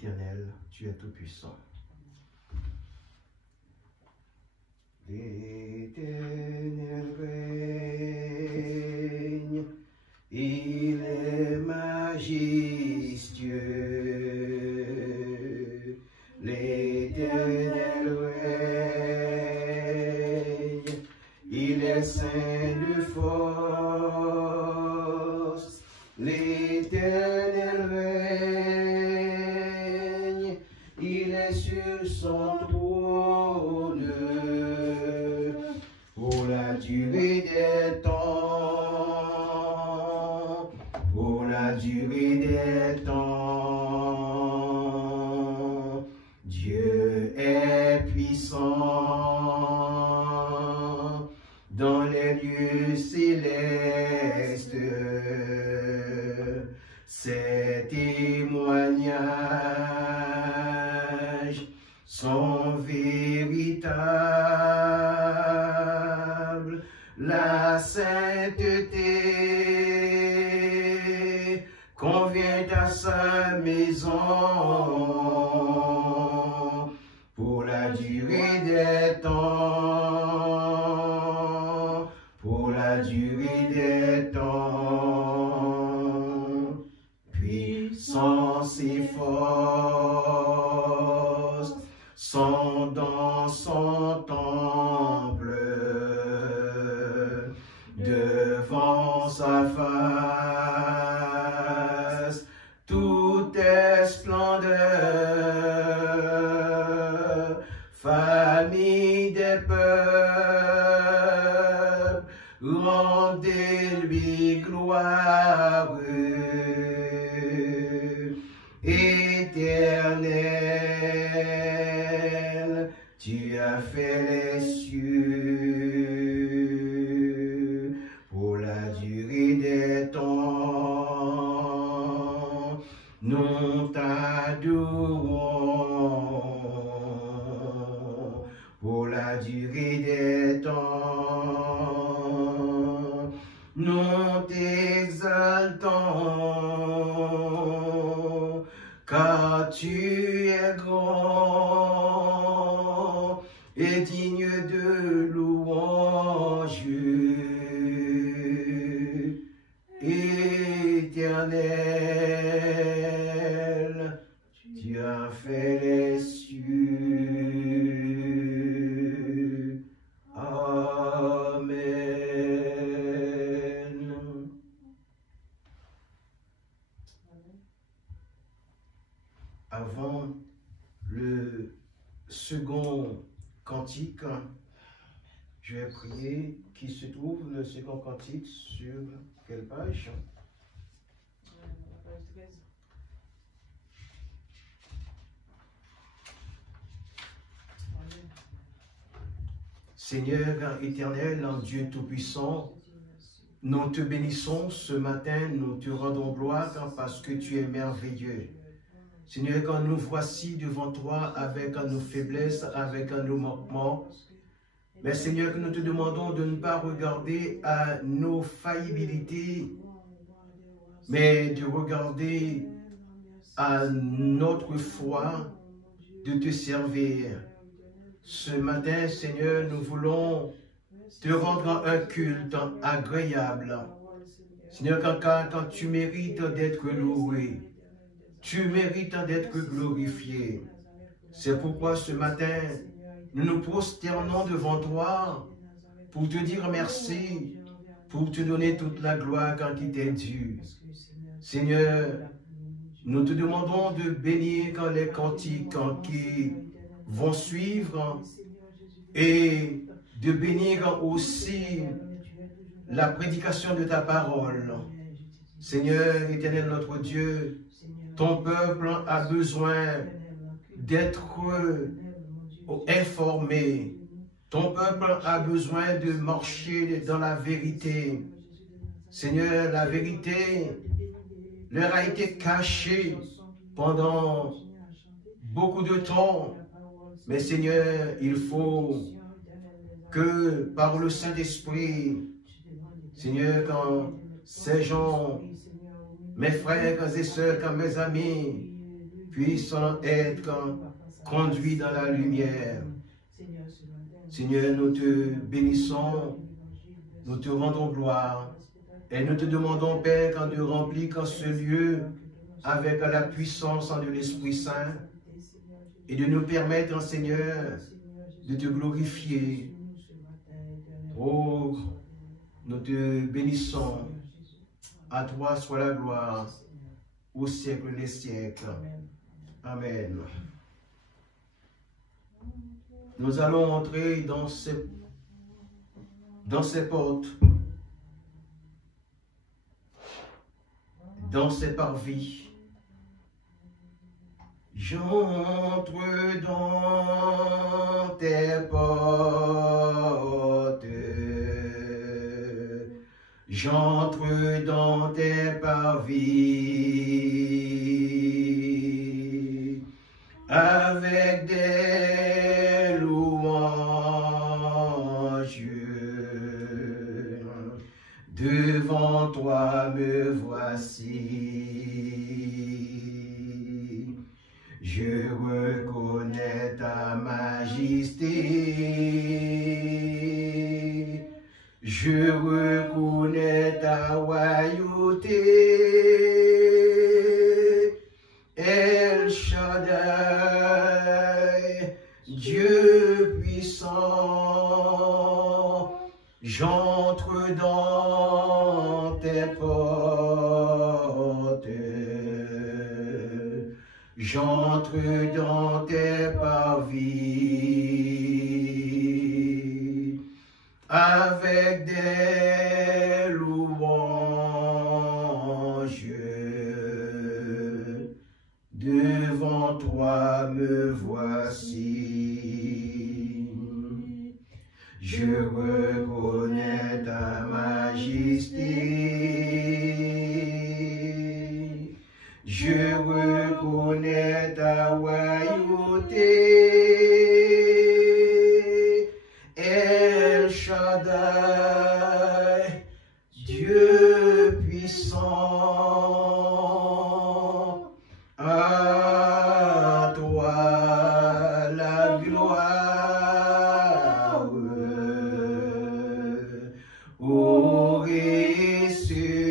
éternel, tu es tout-puissant. L'Éternel règne, il est majestueux. L'Éternel règne, il est saint de force. L'Éternel règne, il est sur son trône. Pour la durée des temps, pour la durée des temps, Dieu est puissant dans les lieux célestes. Ces témoignages sont véritables. La sainteté convient à sa maison pour la durée des temps, pour la durée des temps. Puissance et force sont dans son temple. Devant sa face, tout est splendeur. Famille des peuples, rendez-lui gloire. Éternel, tu as fait les cieux pour la durée des temps. Nous t'adorons pour la durée des temps. Nous t'exaltons car tu es grand et digne de louange. Éternel, tu as fait les cieux. Amen. Avant le second cantique, je vais prier. Qui se trouve le second cantique sur quelle page? Page 13. Seigneur éternel, Dieu tout-puissant, nous te bénissons ce matin, nous te rendons gloire parce que tu es merveilleux. Seigneur, quand nous voici devant toi avec nos faiblesses, avec nos manquements, mais Seigneur, que nous te demandons de ne pas regarder à nos faillibilités, mais de regarder à notre foi, de te servir. Ce matin, Seigneur, nous voulons te rendre un culte agréable. Seigneur, quand tu mérites d'être loué, tu mérites d'être glorifié. C'est pourquoi ce matin, nous nous prosternons devant toi pour te dire merci, pour te donner toute la gloire quand il t'est due. Seigneur, nous te demandons de bénir les cantiques qui vont suivre et de bénir aussi la prédication de ta parole. Seigneur éternel notre Dieu, ton peuple a besoin d'être informé. Ton peuple a besoin de marcher dans la vérité. Seigneur, la vérité leur a été cachée pendant beaucoup de temps. Mais Seigneur, il faut que par le Saint-Esprit, Seigneur, quand ces gens, mes frères et sœurs, quand mes amis, puissent être conduits dans la lumière. Seigneur, nous te bénissons, nous te rendons gloire et nous te demandons, Père, quand de remplir ce lieu avec la puissance de l'Esprit Saint et de nous permettre, Seigneur, de te glorifier. Oh, nous te bénissons. À toi soit la gloire au siècle des siècles. Amen. Nous allons entrer dans ces portes, dans ces parvis. J'entre dans tes portes, j'entre dans tes parvis, avec des louanges. Devant toi me voici. Je reconnais ta majesté. Je reconnais ta royauté. El Shaddai, Dieu puissant, j'entre dans tes portes, j'entre dans tes parvis, avec des louanges. Devant toi me voici. Je reconnais ta majesté. Je reconnais ta royauté. El Shaddai, Dieu puissant. À toi la gloire, ô ressuscité.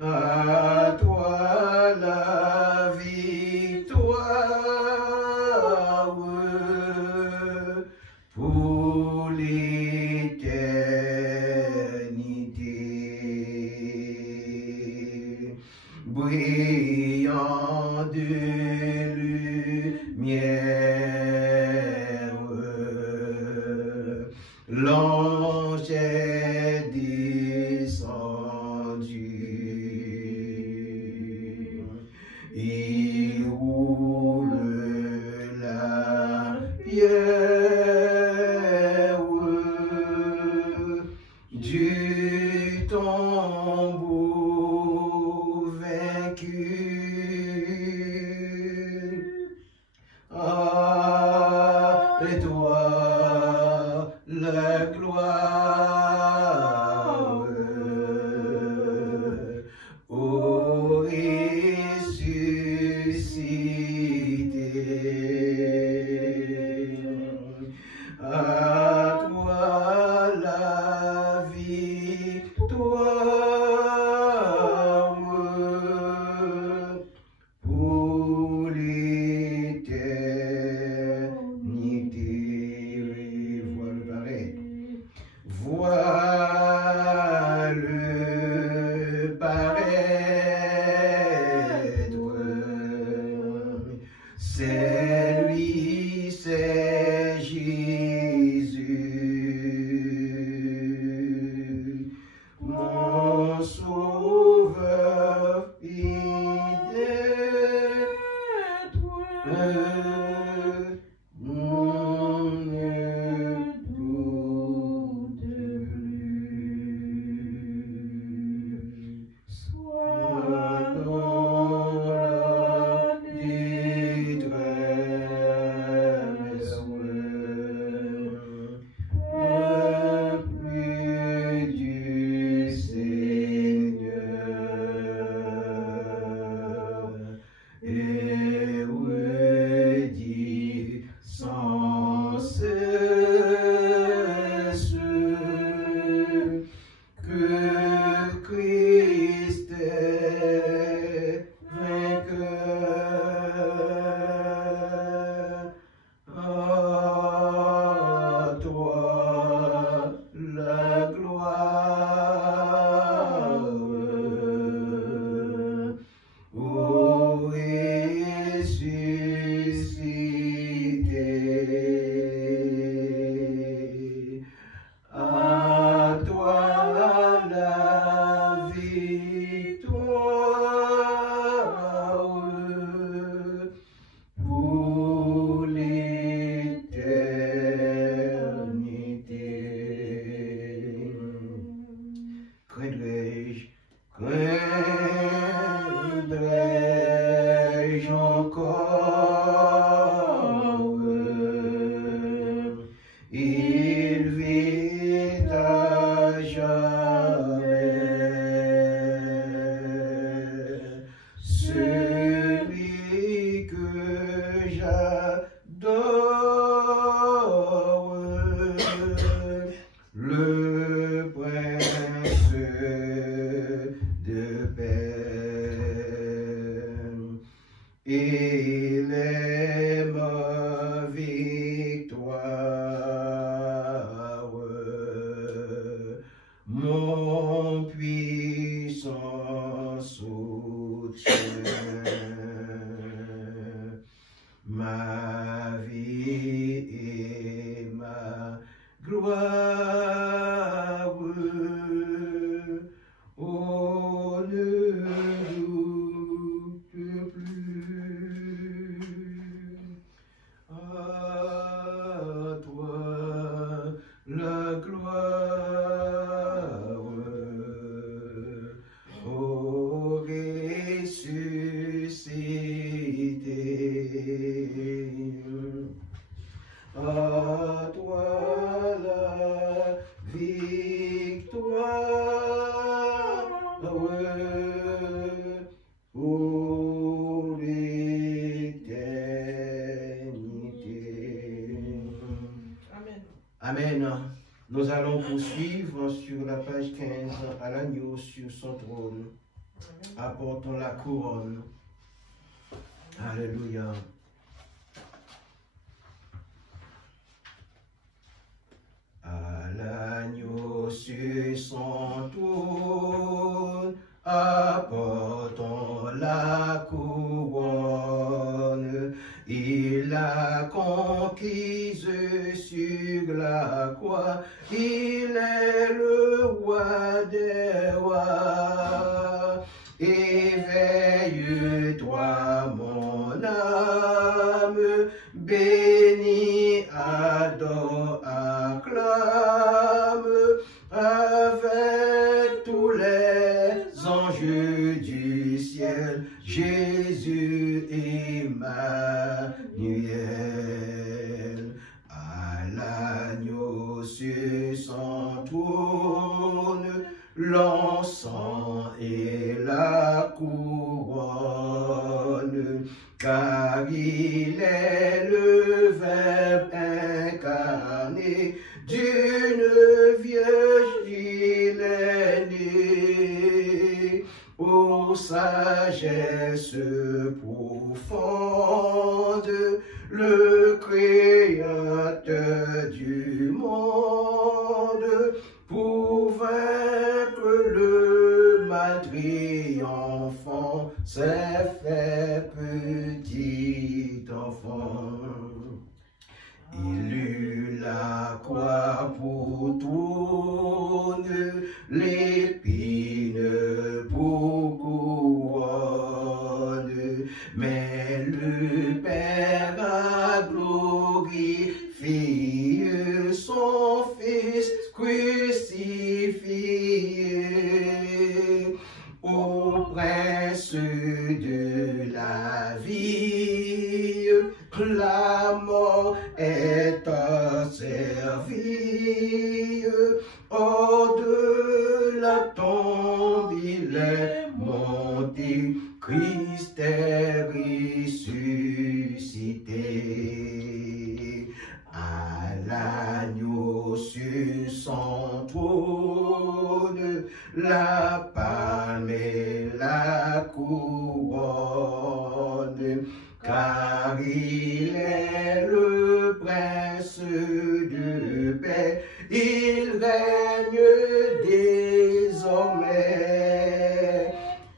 À toi la victoire pour l'éternité. Brillant de lumière, l'ange est descendu. Il roule la pierre du tombeau vaincu. Et toi la gloire, ô ressuscité. À toi la victoire pour l'éternité. Vois le paraître Il est ma victoire, mon puissant soutien, ma vie et ma gloire. Oh, ne doute plus, à toi la gloire, ô ressuscité, à toi la victoire, pour l'éternité. Amen. Amen. Nous allons poursuivre sur la page 15 à l'agneau sur son trône. Apportons la couronne. Alléluia. À l'agneau sur son trône, apportons la couronne. Il l'a conquise sur la croix, il est le roi des rois. Éveille-toi, mon âme, bénis, adore, acclame, avec tous les anges du ciel, Jésus Emmanuel. À l'agneau sur son trône, l'encens et la couronne, car il est le Verbe incarné, d'une vierge il est né. Ô sagesse profonde, le Créateur du monde, pour vaincre le mal triomphant, s'est fait petit enfant. Il eut la croix pour trône, l'épine pour couronne, mais le Père a glorifié son Fils crucifié. Ô prince de la vie, la mort est asservie. Hors de la tombe il est monté, Christ est ressuscité. À l'agneau sur son trône, la palme et la couronne, car il est le prince de paix, il règne désormais.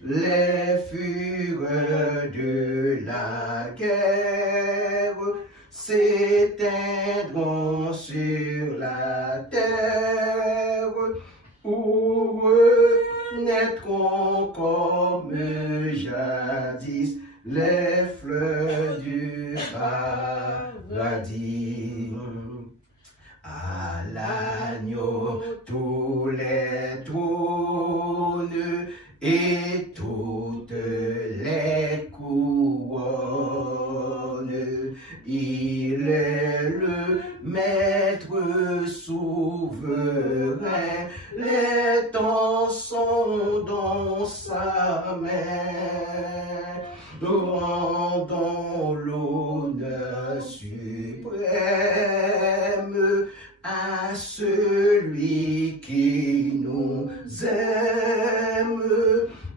Les fureurs de la guerre s'éteindront sur la terre, où naîtront comme jadis les fleurs du paradis. À l'agneau tous les trônes et toutes les couronnes, il est le maître souverain, les temps sont dans sa main. Rendons l'honneur suprême à celui qui nous aime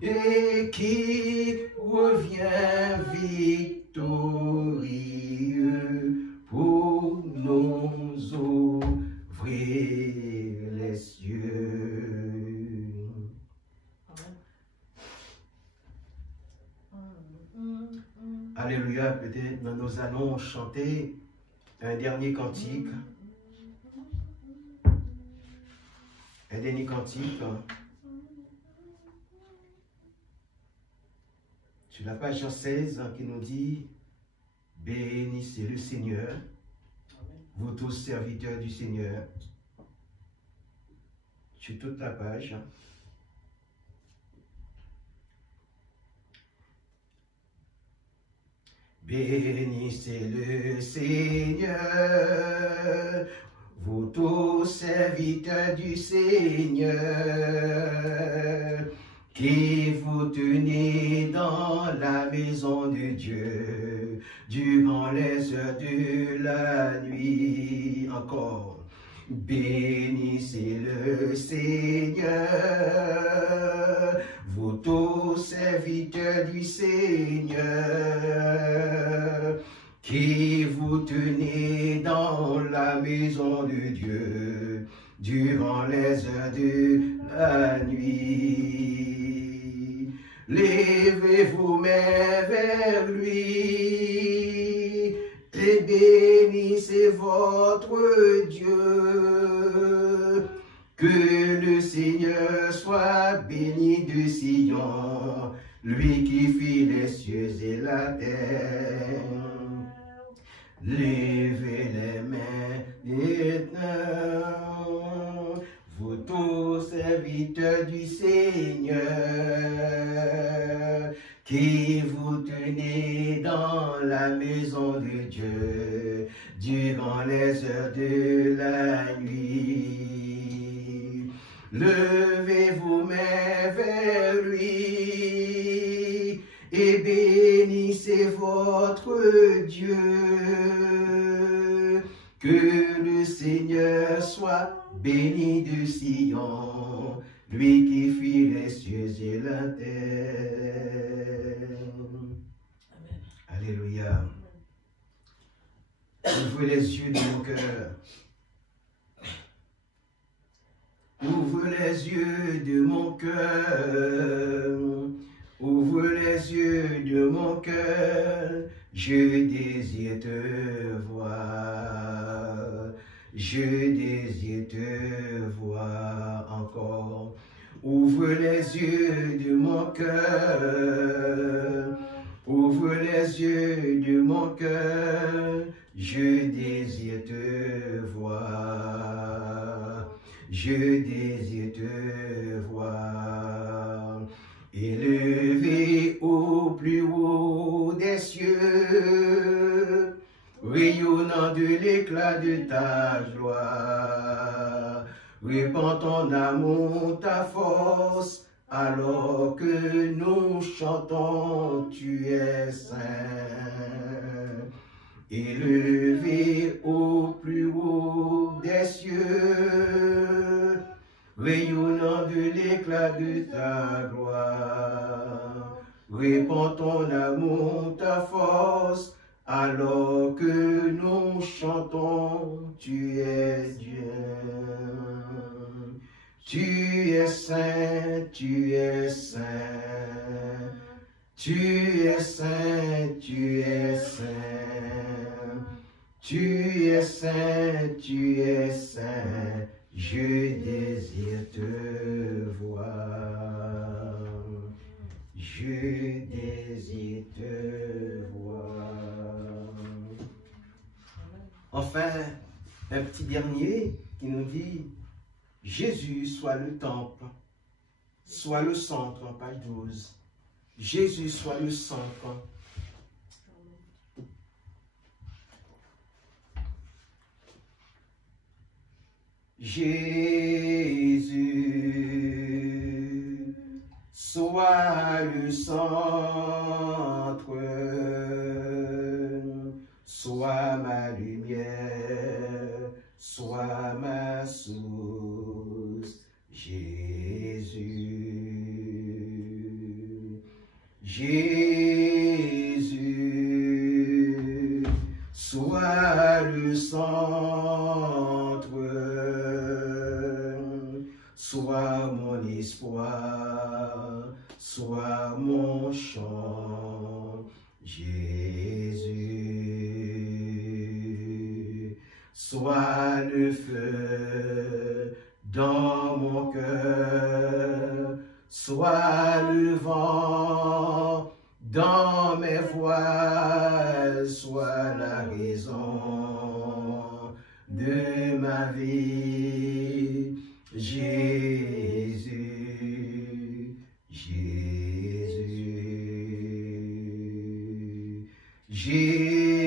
et qui reviens victorieux pour nous ouvrir les cieux. Alléluia, peut-être nous allons chanter un dernier cantique. Un dernier cantique. Sur la page 16 qui nous dit « Bénissez le Seigneur, vous tous serviteurs du Seigneur ». Sur toute la page. Bénissez le Seigneur, vous tous serviteurs du Seigneur, qui vous tenez dans la maison de Dieu, durant les heures de la nuit. Encore. Bénissez le Seigneur, vous tous serviteurs du Seigneur, qui vous tenez dans la maison de Dieu, durant les heures de la nuit. Levez-vous mains vers lui, et bénissez votre Dieu. Que le Seigneur soit béni de Sion, lui qui fit les cieux et la terre. Levez les mains maintenant, vous tous serviteurs du Seigneur, qui vous tenez dans la maison de Dieu, durant les heures de la nuit. Levez vos mains vers lui et bénissez votre Dieu. Que le Seigneur soit béni de Sion, lui qui fit les cieux et la terre. Amen. Alléluia. Ouvrez les yeux de mon cœur. Ouvre les yeux de mon cœur. Ouvre les yeux de mon cœur. Je désire te voir. Je désire te voir encore. Ouvre les yeux de mon cœur. Ouvre les yeux de mon cœur. Je désire te voir. Je désire te voir. Élevé au plus haut des cieux, rayonnant de l'éclat de ta gloire, répand ton amour, ta force, alors que nous chantons, tu es saint. Élevé au plus haut des cieux, rayonnant de l'éclat de ta gloire, répand ton amour, ta force, alors que nous chantons, tu es Dieu. Tu es saint, tu es saint, tu es saint, tu es saint, tu es saint, tu es saint, je désire te voir, je désire te voir. Enfin, un petit dernier qui nous dit, Jésus soit le temple, soit le centre, en page 12. Jésus soit le centre. Jésus soit le centre, soit ma lumière, soit ma source. Jésus, Jésus, sois le centre, sois mon espoir, sois mon chant, Jésus. Sois le feu dans mon cœur, sois le vent dans mes voiles, sois la raison de ma vie, Jésus, Jésus, Jésus,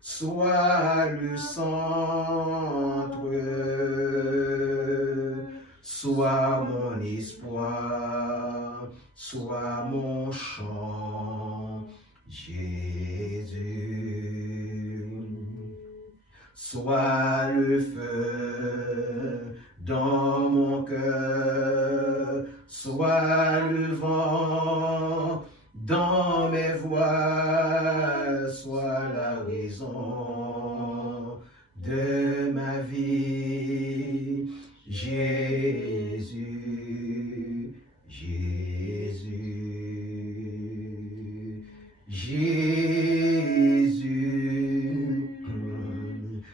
sois le centre, sois mon espoir, sois mon chant, Jésus. Sois le feu dans mon cœur, sois le vent dans mes voiles, sois la raison de ma vie, Jésus, Jésus, Jésus,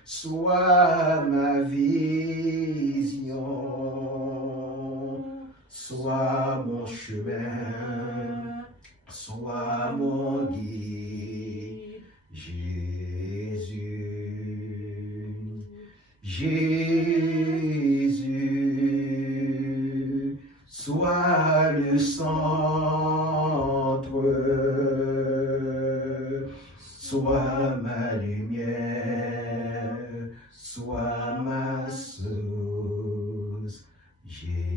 sois ma vision, sois mon chemin, sois mon guide, Jésus, Jésus, sois le centre, sois ma lumière, sois ma source, Jésus.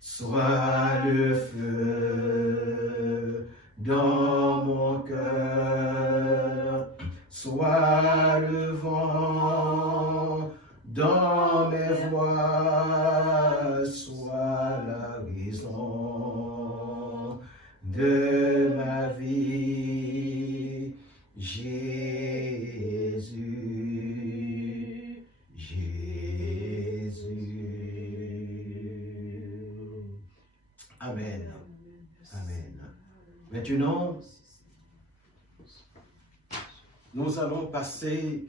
Sois le feu dans mon cœur, sois le vent dans mes voies, sois la raison de ma vie, Jésus, Jésus. Amen. Amen. Maintenant, nous allons passer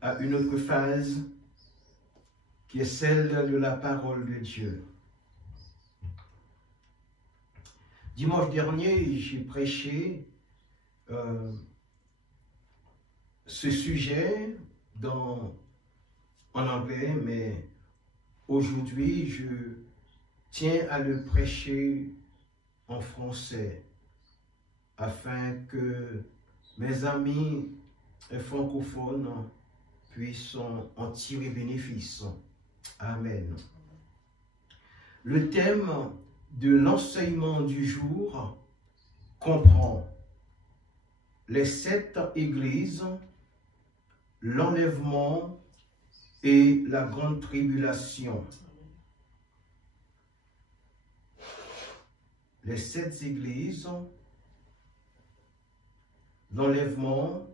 à une autre phase qui est celle de la parole de Dieu. Dimanche dernier, j'ai prêché ce sujet en anglais, mais aujourd'hui, je tiens à le prêcher en français afin que mes amis francophones puissent en tirer bénéfice. Amen. Le thème de l'enseignement du jour comprend les 7 églises, l'enlèvement et la grande tribulation. Les 7 églises, l'enlèvement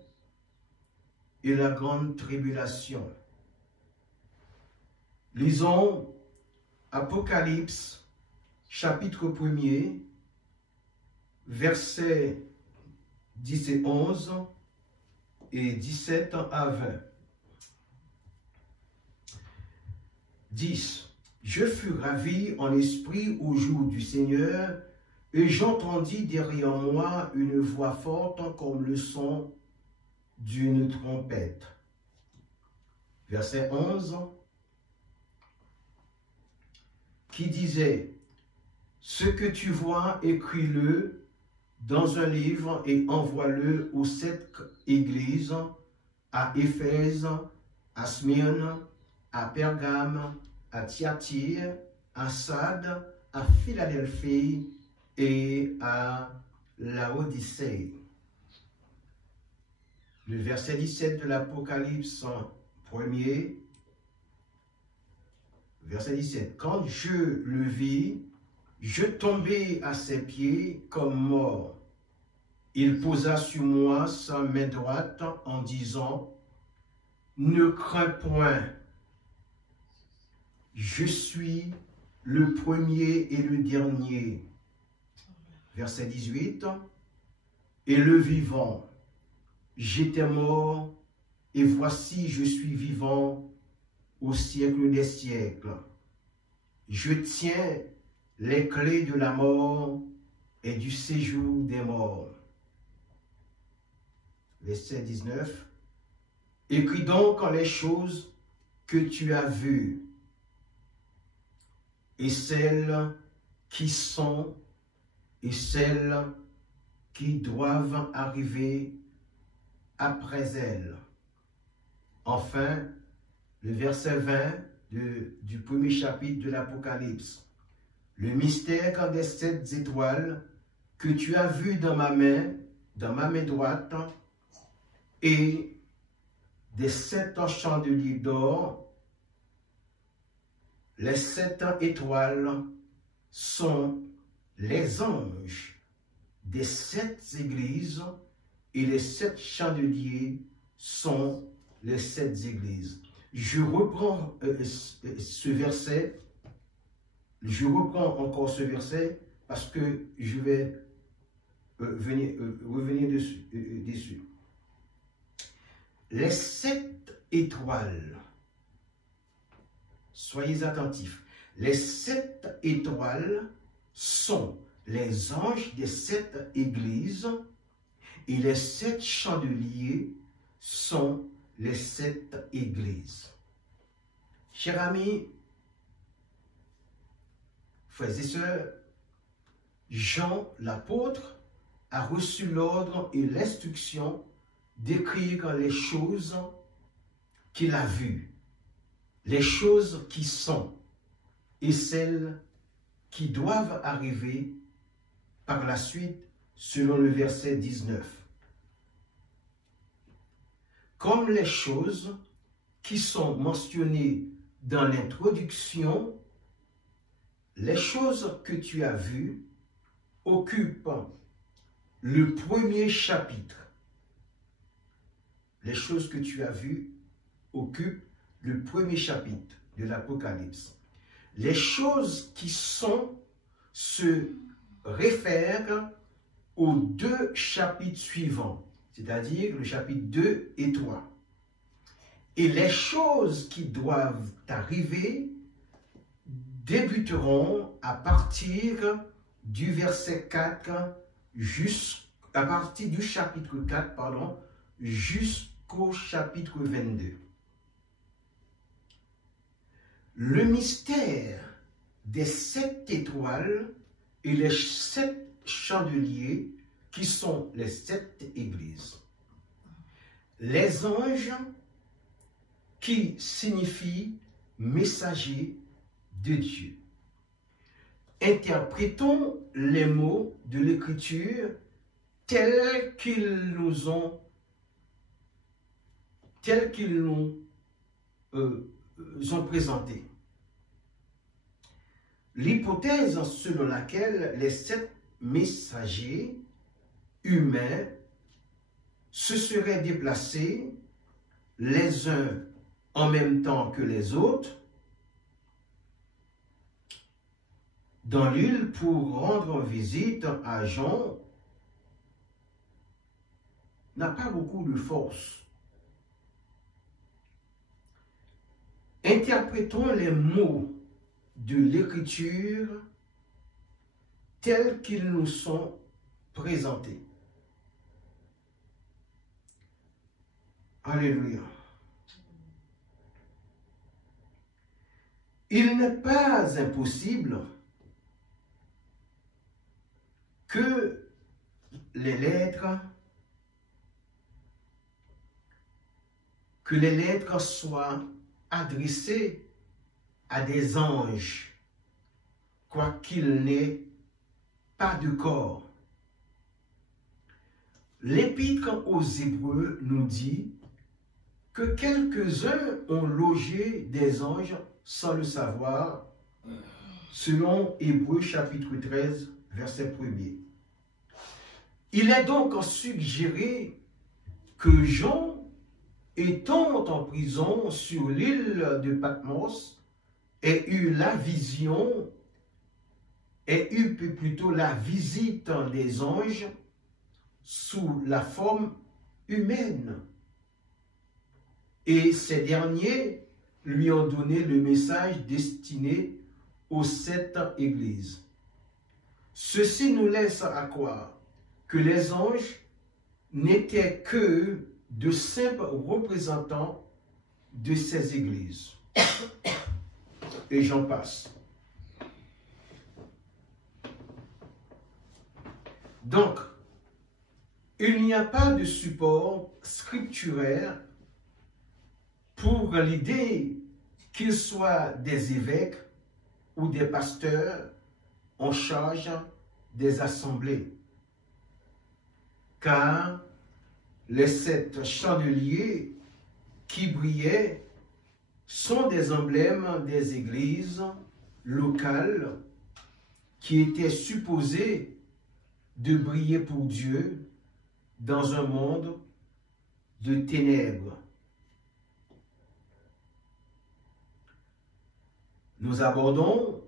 et la grande tribulation. Lisons Apocalypse, chapitre 1er, versets 10 et 11 et 17 à 20. 10. Je fus ravi en esprit au jour du Seigneur, et j'entendis derrière moi une voix forte comme le son d'une trompette. Verset 11, qui disait, « Ce que tu vois, écris-le dans un livre et envoie-le aux 7 églises, à Éphèse, à Smyrne, à Pergame, à Thyatire, à Sardes, à Philadelphie et à Laodicée. » Le verset 17 de l'Apocalypse 1er. verset 17. Quand je le vis, je tombai à ses pieds comme mort. Il posa sur moi sa main droite en disant, ne crains point, je suis le premier et le dernier. Verset 18. Et le vivant, j'étais mort, et voici je suis vivant au siècle des siècles. Je tiens les clés de la mort et du séjour des morts. Verset 19. Écris donc les choses que tu as vues, et celles qui sont, et celles qui doivent arriver après elles. Enfin, le verset 20 du premier chapitre de l'Apocalypse. Le mystère des 7 étoiles que tu as vu dans ma main droite, et des 7 chandeliers d'or. Les 7 étoiles sont les anges des 7 églises, et les 7 chandeliers sont les 7 églises. Je reprends ce verset, je reprends encore ce verset parce que je vais revenir dessus. Les 7 étoiles, soyez attentifs, les 7 étoiles sont les anges des 7 églises, et les 7 chandeliers sont les 7 églises. Chers amis, frères et sœurs, Jean l'apôtre a reçu l'ordre et l'instruction d'écrire les choses qu'il a vues, les choses qui sont et celles qui doivent arriver par la suite selon le verset 19. Comme les choses qui sont mentionnées dans l'introduction, les choses que tu as vues occupent le premier chapitre. Les choses que tu as vues occupent le premier chapitre de l'Apocalypse. Les choses qui sont se réfèrent aux 2 chapitres suivants, c'est-à-dire le chapitre 2 et 3. Et les choses qui doivent arriver débuteront à partir du verset 4 à partir du chapitre 4, jusqu'au chapitre 22. Le mystère des 7 étoiles et les 7 chandeliers qui sont les 7 églises. Les anges qui signifient messagers de Dieu. Interprétons les mots de l'Écriture tels qu'ils nous ont présentés. L'hypothèse selon laquelle les 7 messagers humains se seraient déplacés les uns en même temps que les autres dans l'île pour rendre visite à Jean n'a pas beaucoup de force. Interprétons les mots de l'Écriture tels qu'ils nous sont présentés. Alléluia. Il n'est pas impossible que les lettres soient adressées à des anges, quoiqu'il n'ait pas de corps. L'Épître aux Hébreux nous dit que quelques-uns ont logé des anges sans le savoir, selon Hébreux chapitre 13, verset 1er. Il est donc suggéré que Jean, étant en prison sur l'île de Patmos, ait eu la vision, ait eu plutôt la visite des anges sous la forme humaine. Et ces derniers lui ont donné le message destiné aux 7 églises. Ceci nous laisse à croire que les anges n'étaient que de simples représentants de ces églises. Et j'en passe. Donc, il n'y a pas de support scripturaire pour l'idée qu'ils soient des évêques ou des pasteurs en charge des assemblées. Car les 7 chandeliers qui brillaient sont des emblèmes des églises locales qui étaient supposées de briller pour Dieu dans un monde de ténèbres. Nous abordons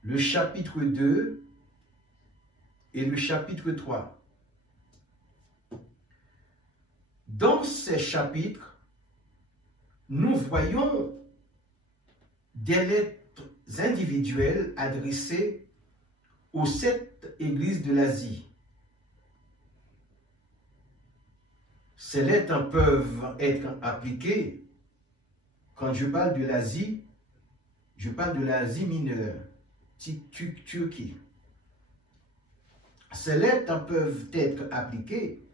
le chapitre 2 et le chapitre 3. Dans ces chapitres, nous voyons des lettres individuelles adressées aux 7 églises de l'Asie. Ces lettres peuvent être appliquées. Quand je parle de l'Asie, je parle de l'Asie mineure, Turquie. Ces lettres peuvent être appliquées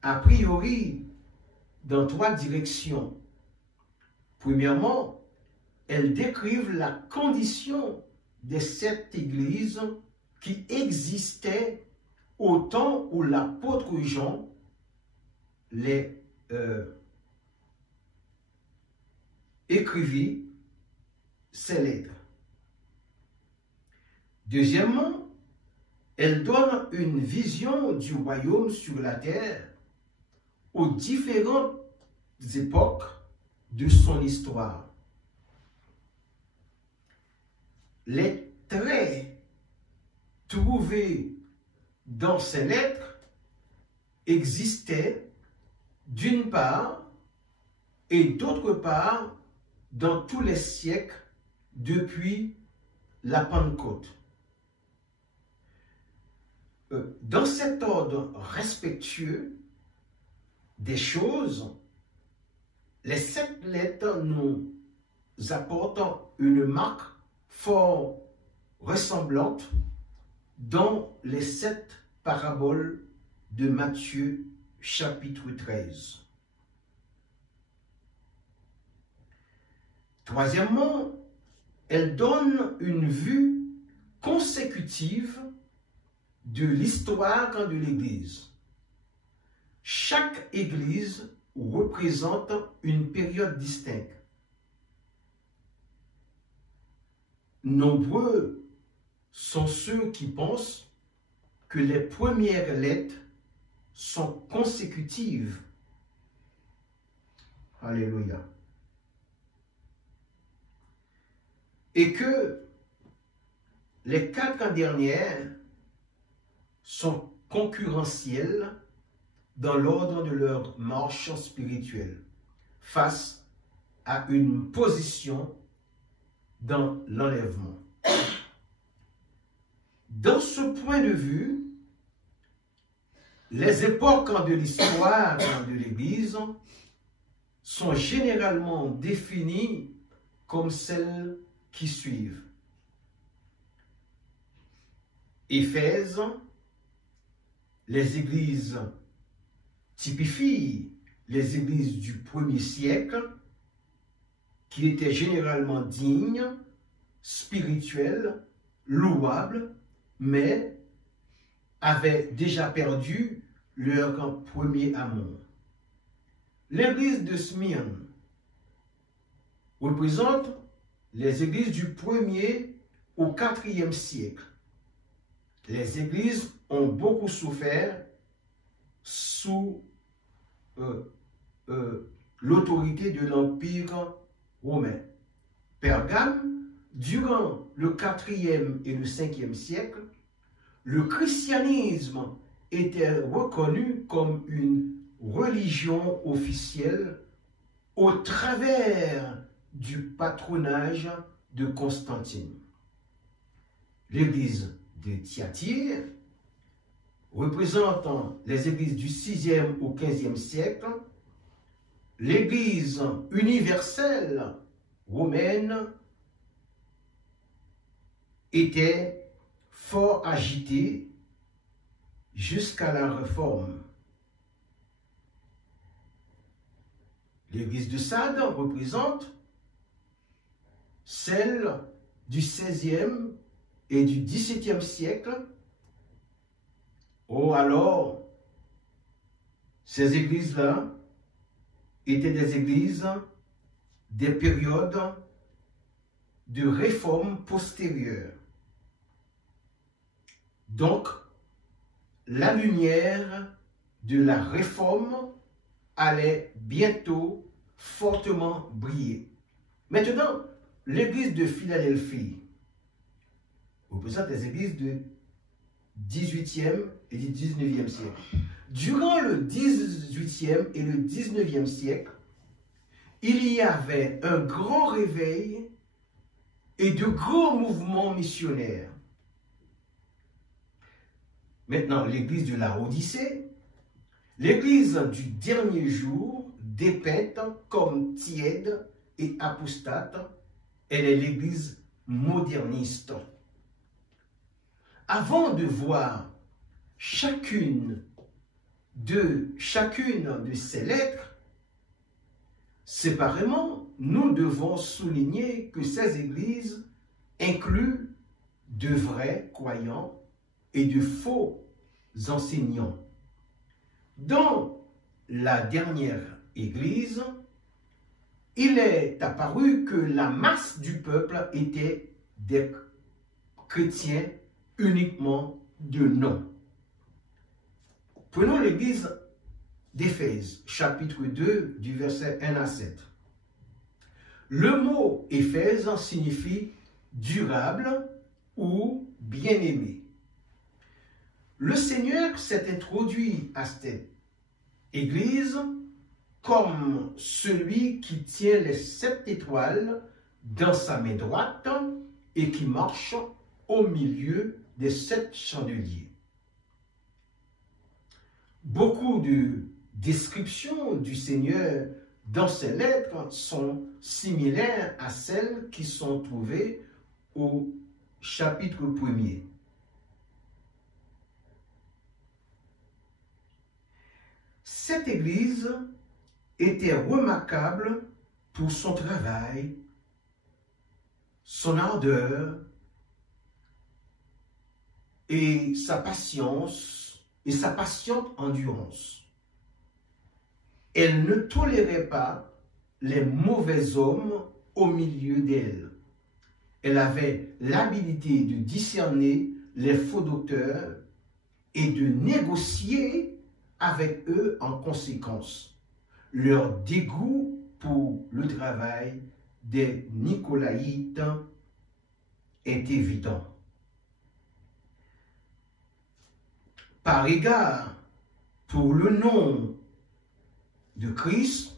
a priori dans 3 directions. Premièrement, elles décrivent la condition des 7 églises qui existaient au temps où l'apôtre Jean les écrivit ces lettres. Deuxièmement, elles donnent une vision du royaume sur la terre aux différentes époques de son histoire. Les traits trouvés dans ces lettres existaient d'une part et d'autre part dans tous les siècles depuis la Pentecôte. Dans cet ordre respectueux des choses, les 7 lettres nous apportent une marque fort ressemblante dans les 7 paraboles de Matthieu chapitre 13. Troisièmement, elle donne une vue consécutive de l'histoire de l'Église. Chaque Église représente une période distincte. Nombreux sont ceux qui pensent que les premières lettres sont consécutives. Alléluia. Et que les 4 dernières sont concurrentielles dans l'ordre de leur marche spirituelle face à une position dans l'enlèvement. Dans ce point de vue, les époques de l'histoire de l'Église sont généralement définies comme celles qui suivent. Éphèse, les églises typifient les églises du 1er siècle qui étaient généralement dignes, spirituelles, louables, mais avaient déjà perdu leur premier amour. L'église de Smyrne représente les églises du 1er au 4e siècle. Les églises ont beaucoup souffert sous l'autorité de l'Empire romain. Pergame, durant le 4e et le 5e siècle, le christianisme était reconnu comme une religion officielle au travers du patronage de Constantine. L'église de Thyatire, représentant les églises du 6e au 15e siècle, l'église universelle romaine était fort agitée jusqu'à la Réforme. L'église de Sade représente celle du 16e et du 17e siècle. Oh, alors, ces églises-là étaient des églises des périodes de réforme postérieure. Donc, la lumière de la réforme allait bientôt fortement briller. Maintenant, l'église de Philadelphie représente les églises du 18e et du 19e siècle. Durant le 18e et le 19e siècle, il y avait un grand réveil et de grands mouvements missionnaires. Maintenant, l'église de la Odyssée, l'église du dernier jour, dépeinte comme tiède et apostate, elle est l'église moderniste. Avant de voir chacune de ces lettres, séparément, nous devons souligner que ces églises incluent de vrais croyants et de faux enseignants. Dans la dernière église, il est apparu que la masse du peuple était des chrétiens uniquement de nom. Prenons l'église d'Éphèse, chapitre 2, du verset 1 à 7. Le mot Éphèse signifie durable ou bien-aimé. Le Seigneur s'est introduit à cette église comme celui qui tient les 7 étoiles dans sa main droite et qui marche au milieu des 7 chandeliers. Beaucoup de descriptions du Seigneur dans ces lettres sont similaires à celles qui sont trouvées au chapitre 1er. Cette église était remarquable pour son travail, son ardeur et sa patience et sa patiente endurance. Elle ne tolérait pas les mauvais hommes au milieu d'elle. Elle avait l'habilité de discerner les faux docteurs et de négocier avec eux en conséquence. Leur dégoût pour le travail des Nicolaïtes est évident. Par égard pour le nom de Christ,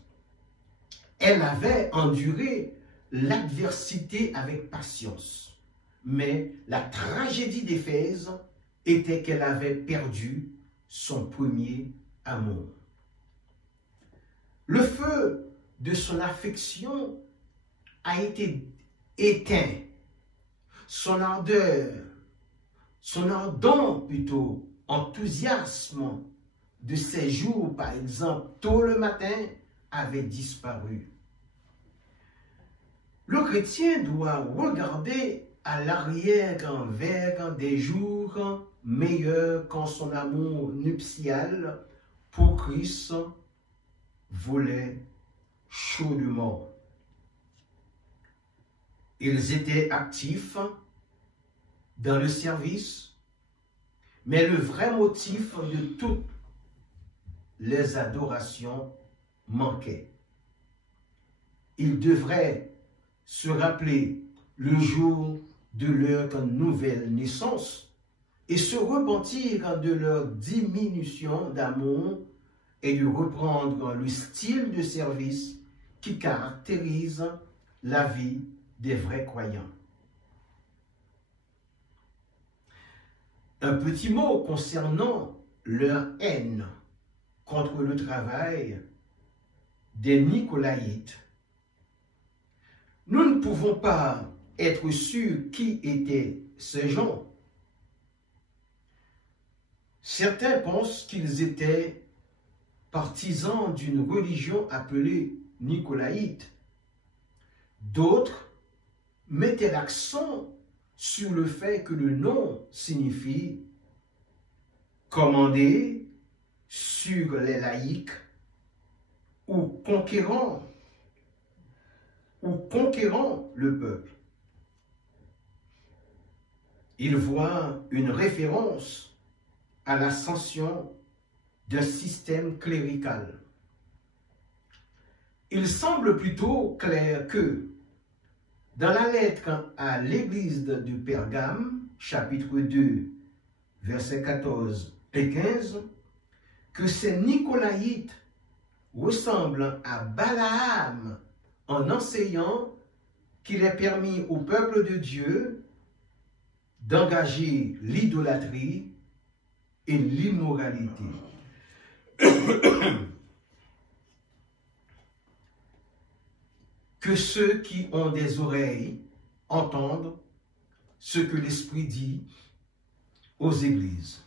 elle avait enduré l'adversité avec patience. Mais la tragédie d'Éphèse était qu'elle avait perdu son premier amour. Le feu de son affection a été éteint. Son ardeur, son ardent plutôt, enthousiasme de ses jours, par exemple, tôt le matin, avait disparu. Le chrétien doit regarder à l'arrière vers des jours meilleurs quand son amour nuptial pour Christ volait chaudement. Ils étaient actifs dans le service, mais le vrai motif de toutes les adorations manquait. Ils devraient se rappeler le jour de leur nouvelle naissance et se repentir de leur diminution d'amour et de reprendre le style de service qui caractérise la vie des vrais croyants. Un petit mot concernant leur haine contre le travail des Nicolaïtes. Nous ne pouvons pas être sûrs qui étaient ces gens. Certains pensent qu'ils étaient partisans d'une religion appelée nicolaïte. D'autres mettaient l'accent sur le fait que le nom signifie commander sur les laïcs ou conquérant le peuple. Ils voient une référence à l'ascension d'un système clérical. Il semble plutôt clair que, dans la lettre à l'église du Pergame, chapitre 2, versets 14 et 15, que ces Nicolaïtes ressemblent à Balaam en enseignant qu'il est permis au peuple de Dieu d'engager l'idolâtrie et l'immoralité. Que ceux qui ont des oreilles entendent ce que l'Esprit dit aux églises.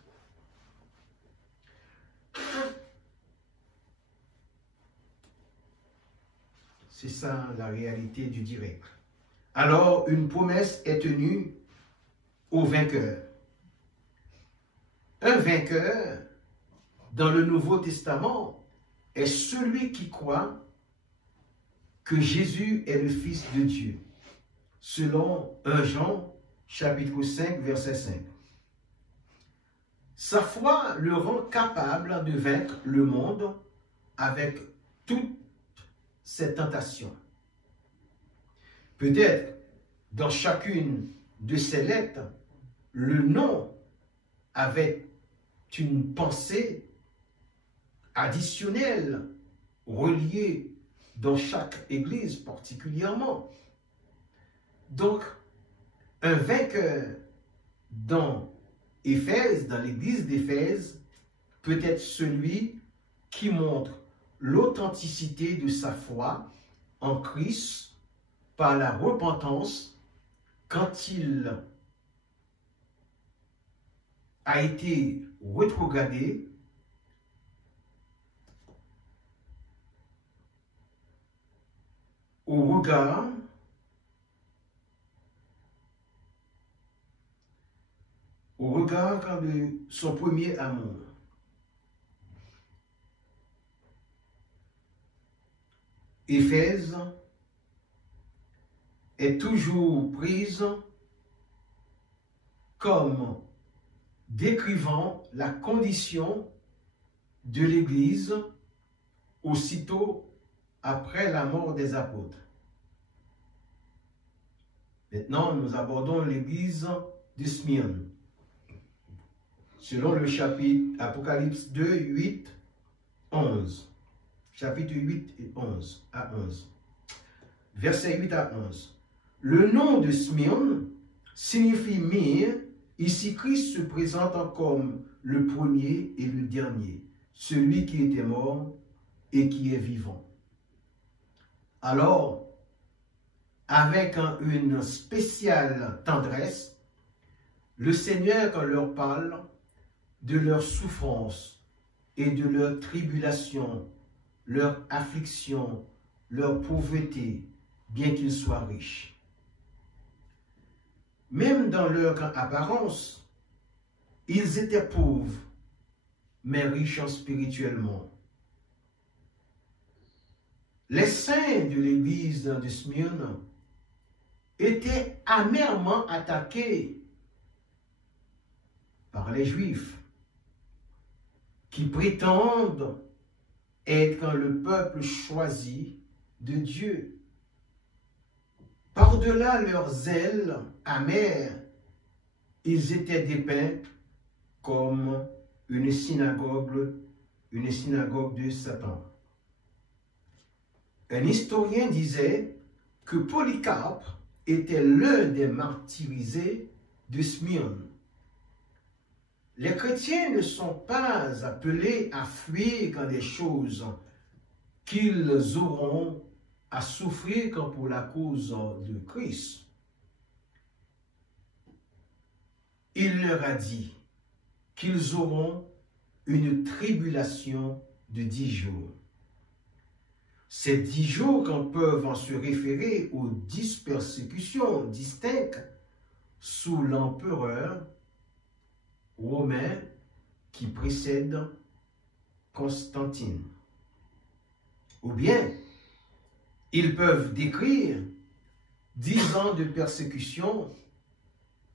C'est ça la réalité du direct. Alors, une promesse est tenue au vainqueur. Un vainqueur, dans le Nouveau Testament, est celui qui croit que Jésus est le Fils de Dieu, selon 1 Jean, chapitre 5, verset 5. Sa foi le rend capable de vaincre le monde avec toutes ses tentations. Peut-être, dans chacune de ces lettres, le nom avait une pensée additionnelle reliée dans chaque église particulièrement. Donc, un vainqueur dans Éphèse, dans l'église d'Éphèse, peut être celui qui montre l'authenticité de sa foi en Christ par la repentance quand il a été rétrogradé au regard de son premier amour. Éphèse est toujours prise comme décrivant la condition de l'Église aussitôt après la mort des apôtres. Maintenant, nous abordons l'Église de Smyrne. Selon le chapitre Apocalypse 2, 8, 11. Chapitre 8 et 11 à 11. Verset 8 à 11. Le nom de Smyrne signifie myrrhe. Ici, Christ se présente comme le premier et le dernier, celui qui était mort et qui est vivant. Alors, avec une spéciale tendresse, le Seigneur leur parle de leur souffrance et de leur tribulation, leur affliction, leur pauvreté, bien qu'ils soient riches. Même dans leur apparence, ils étaient pauvres, mais riches spirituellement. Les saints de l'église de Smyrne était amèrement attaqué par les Juifs qui prétendent être le peuple choisi de Dieu. Par-delà leur zèle amer, ils étaient dépeints comme une synagogue de Satan. Un historien disait que Polycarpe était l'un des martyrisés de Smyrne. Les chrétiens ne sont pas appelés à fuir des choses qu'ils auront à souffrir pour la cause de Christ. Il leur a dit qu'ils auront une tribulation de 10 jours. Ces 10 jours peuvent se référer aux 10 persécutions distinctes sous l'empereur romain qui précède Constantine. Ou bien, ils peuvent décrire 10 ans de persécution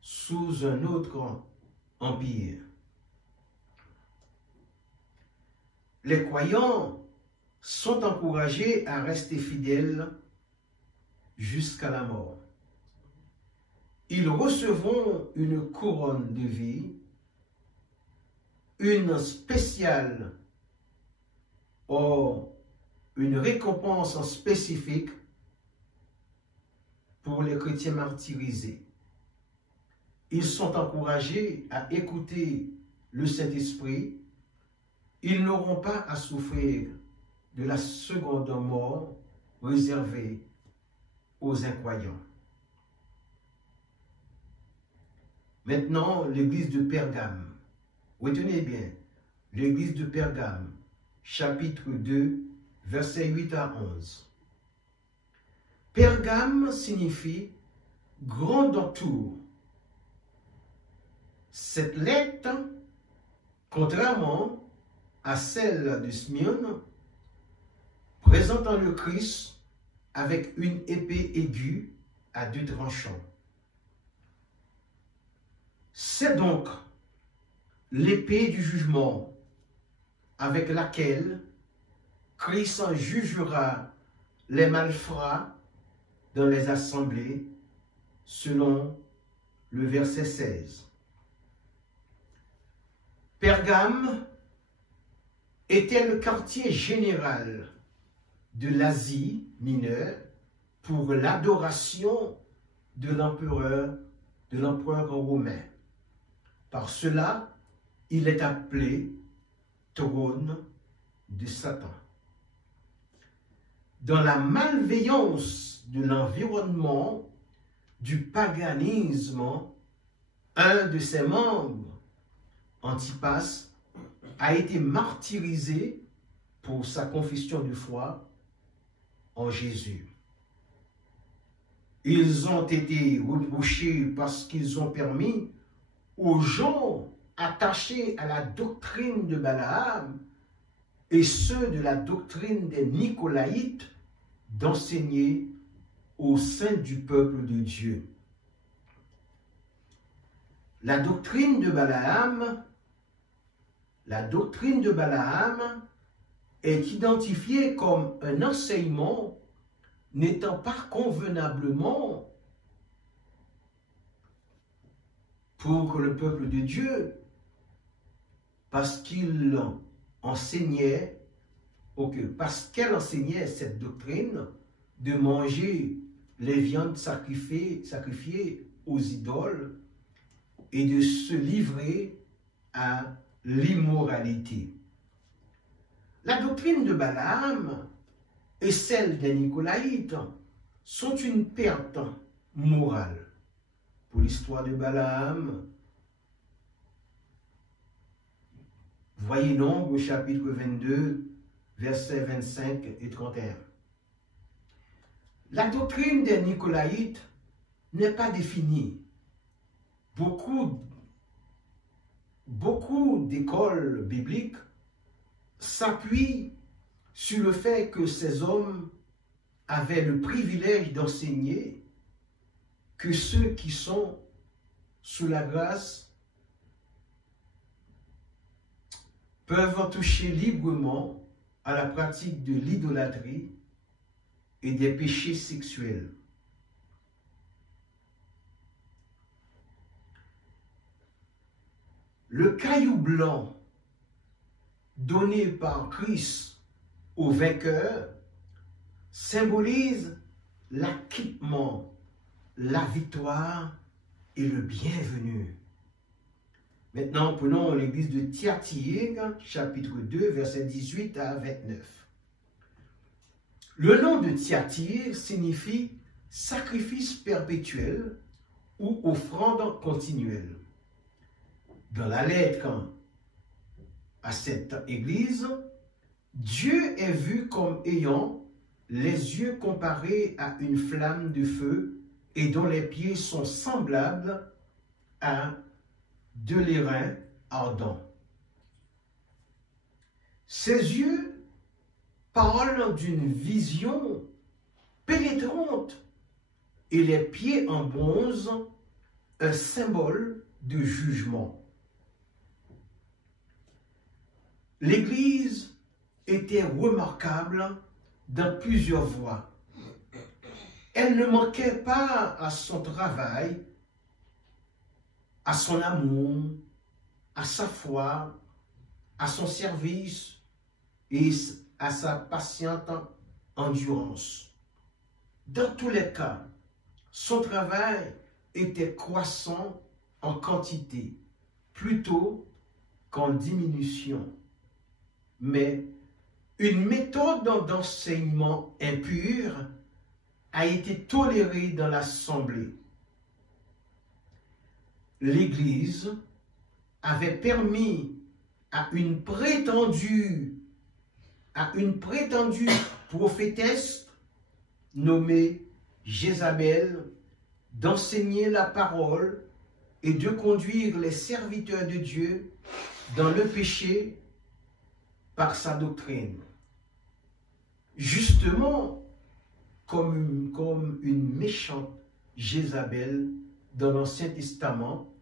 sous un autre empire. Les croyants sont encouragés à rester fidèles jusqu'à la mort. Ils recevront une couronne de vie, une spéciale ou une récompense spécifique pour les chrétiens martyrisés. Ils sont encouragés à écouter le Saint-Esprit. Ils n'auront pas à souffrir de la seconde mort réservée aux incroyants. Maintenant, l'église de Pergame. Retenez bien, l'église de Pergame, chapitre 2, versets 8 à 11. Pergame signifie grande tour. Cette lettre, contrairement à celle de Smyrne, présentant le Christ avec une épée aiguë à 2 tranchants. C'est donc l'épée du jugement avec laquelle Christ jugera les malfrats dans les assemblées, selon le verset 16. Pergame était le quartier général de l'Asie mineure pour l'adoration de l'empereur romain. Par cela, il est appelé trône de Satan. Dans la malveillance de l'environnement du paganisme, un de ses membres, Antipas, a été martyrisé pour sa confession de foi en Jésus. Ils ont été reprochés parce qu'ils ont permis aux gens attachés à la doctrine de Balaam et ceux de la doctrine des Nicolaïtes d'enseigner au sein du peuple de Dieu. La doctrine de Balaam est identifiée comme un enseignement n'étant pas convenablement pour le peuple de Dieu, parce qu'il enseignait, parce qu'elle enseignait cette doctrine de manger les viandes sacrifiées aux idoles et de se livrer à l'immoralité. La doctrine de Balaam et celle des Nicolaïtes sont une perte morale. Pour l'histoire de Balaam, voyez Nombre chapitre 22, versets 25 et 31. La doctrine des Nicolaïtes n'est pas définie. Beaucoup d'écoles bibliques s'appuient sur le fait que ces hommes avaient le privilège d'enseigner que ceux qui sont sous la grâce peuvent toucher librement à la pratique de l'idolâtrie et des péchés sexuels. Le caillou blanc donné par Christ au vainqueur symbolise l'acquittement, la victoire et le bienvenu. Maintenant, prenons l'église de Thyatire, chapitre 2, versets 18 à 29. Le nom de Thyatire signifie sacrifice perpétuel ou offrande continuelle. Dans la lettre à cette église, Dieu est vu comme ayant les yeux comparés à une flamme de feu et dont les pieds sont semblables à de l'airain ardent. Ses yeux parlent d'une vision pénétrante et les pieds en bronze, un symbole de jugement. L'Église était remarquable dans plusieurs voies. Elle ne manquait pas à son travail, à son amour, à sa foi, à son service et à sa patiente endurance. Dans tous les cas, son travail était croissant en quantité, plutôt qu'en diminution. Mais une méthode d'enseignement impure a été tolérée dans l'Assemblée. L'Église avait permis à une prétendue prophétesse nommée Jézabel d'enseigner la parole et de conduire les serviteurs de Dieu dans le péché par sa doctrine. Justement, comme une méchante Jézabel dans l'Ancien Testament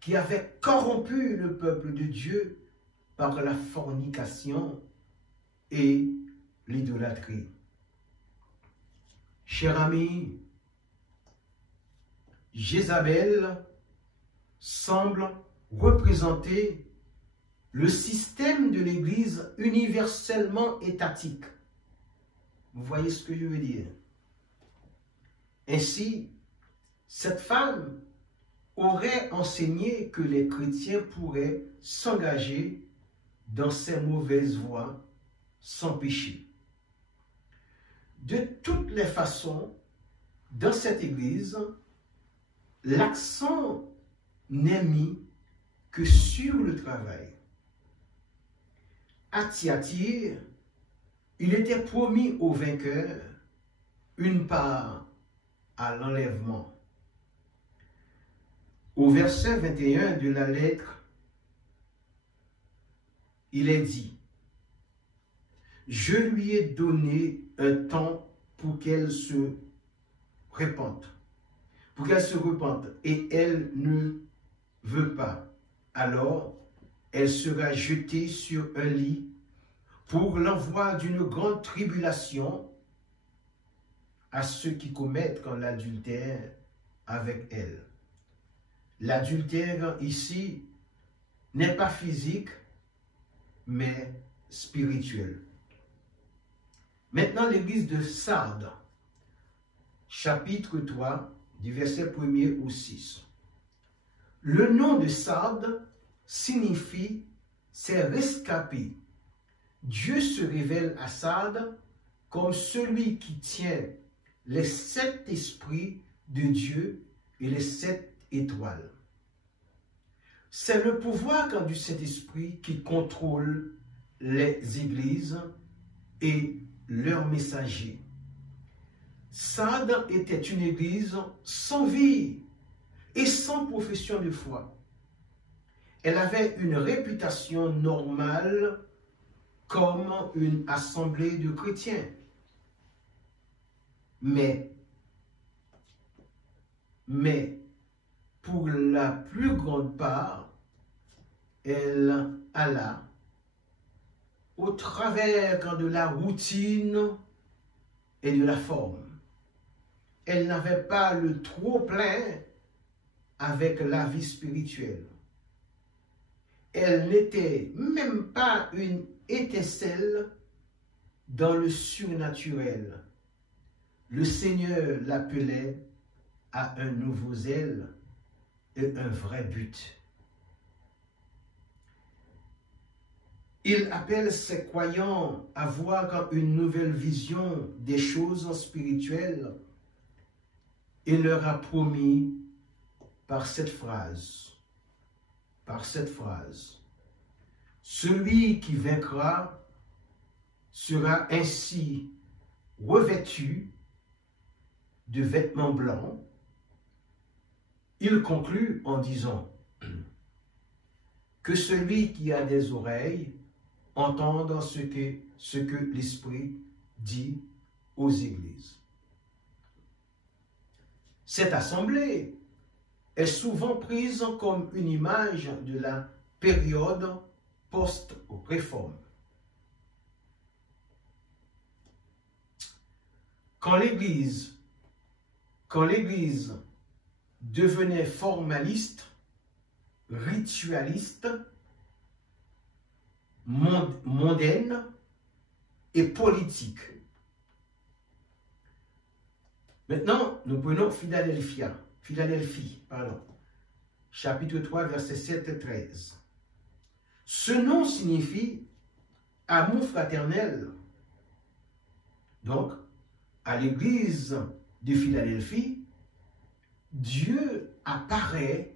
qui avait corrompu le peuple de Dieu par la fornication et l'idolâtrie. Cher ami, Jézabel semble représenter le système de l'Église universellement étatique. Vous voyez ce que je veux dire? Ainsi, cette femme aurait enseigné que les chrétiens pourraient s'engager dans ces mauvaises voies sans péché. De toutes les façons, dans cette Église, l'accent n'est mis que sur le travail. À Thyatire, il était promis aux vainqueurs une part à l'enlèvement. Au verset 21 de la lettre, il est dit: « Je lui ai donné un temps pour qu'elle se repente. Et elle ne veut pas. Alors, elle sera jetée sur un lit pour l'envoi d'une grande tribulation à ceux qui commettent l'adultère avec elle. » L'adultère ici n'est pas physique, mais spirituel. Maintenant, l'église de Sardes, chapitre 3, du verset 1er au 6. Le nom de Sardes signifie « c'est rescapé ». Dieu se révèle à Sardes comme celui qui tient les 7 esprits de Dieu et les 7 étoiles. C'est le pouvoir du Saint-Esprit qui contrôle les églises et leurs messagers. Sardes était une église sans vie et sans profession de foi. Elle avait une réputation normale comme une assemblée de chrétiens. Mais mais pour la plus grande part, elle alla au travers de la routine et de la forme. Elle n'avait pas le trop-plein avec la vie spirituelle. Elle n'était même pas une étincelle dans le surnaturel. Le Seigneur l'appelait à un nouveau zèle et un vrai but. Il appelle ses croyants à voir une nouvelle vision des choses spirituelles et leur a promis par cette phrase, celui qui vaincra sera ainsi revêtu de vêtements blancs. Il conclut en disant que celui qui a des oreilles entende ce que l'Esprit dit aux églises. Cette assemblée est souvent prise comme une image de la période post-réforme. Quand l'Église devenait formaliste, ritualiste, mondaine et politique. Maintenant, nous prenons Philadelphie, chapitre 3, versets 7 et 13. Ce nom signifie amour fraternel. Donc, à l'église de Philadelphie, Dieu apparaît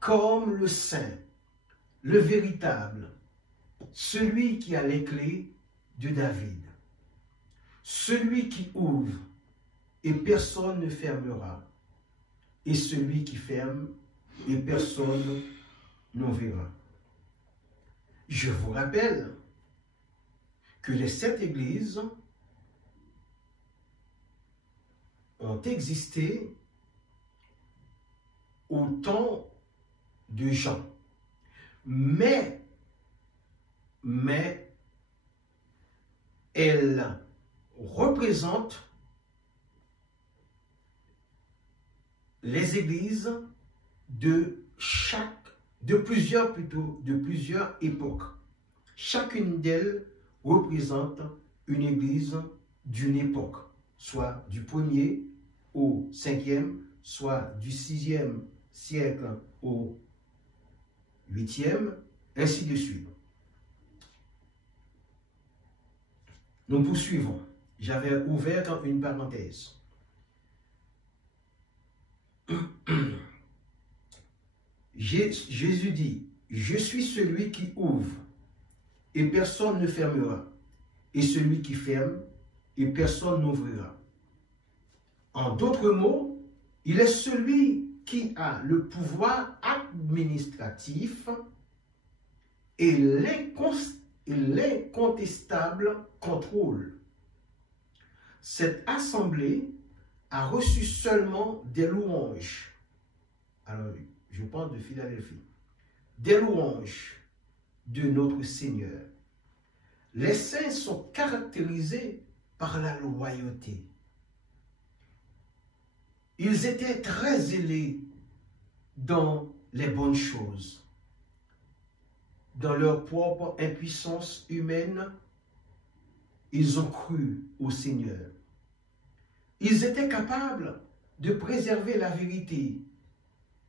comme le saint, le véritable, celui qui a les clés de David, celui qui ouvre et personne ne fermera, et celui qui ferme et personne n'ouvrira. Je vous rappelle que les 7 églises ont existé au temps de Jean. Mais elles représentent les églises de plusieurs époques. Chacune d'elles représente une église d'une époque, soit du 1er au 5e, soit du 6e siècle au 8e, ainsi de suite. Nous poursuivons. J'avais ouvert une parenthèse. Jésus dit, « Je suis celui qui ouvre, et personne ne fermera, et celui qui ferme, et personne n'ouvrira. » En d'autres mots, il est celui qui a le pouvoir administratif et l'incontestable contrôle. Cette assemblée a reçu seulement des louanges. Alors, je parle de Philadelphie. Des louanges de notre Seigneur. Les saints sont caractérisés par la loyauté. Ils étaient très zélés dans les bonnes choses. Dans leur propre impuissance humaine, ils ont cru au Seigneur. Ils étaient capables de préserver la vérité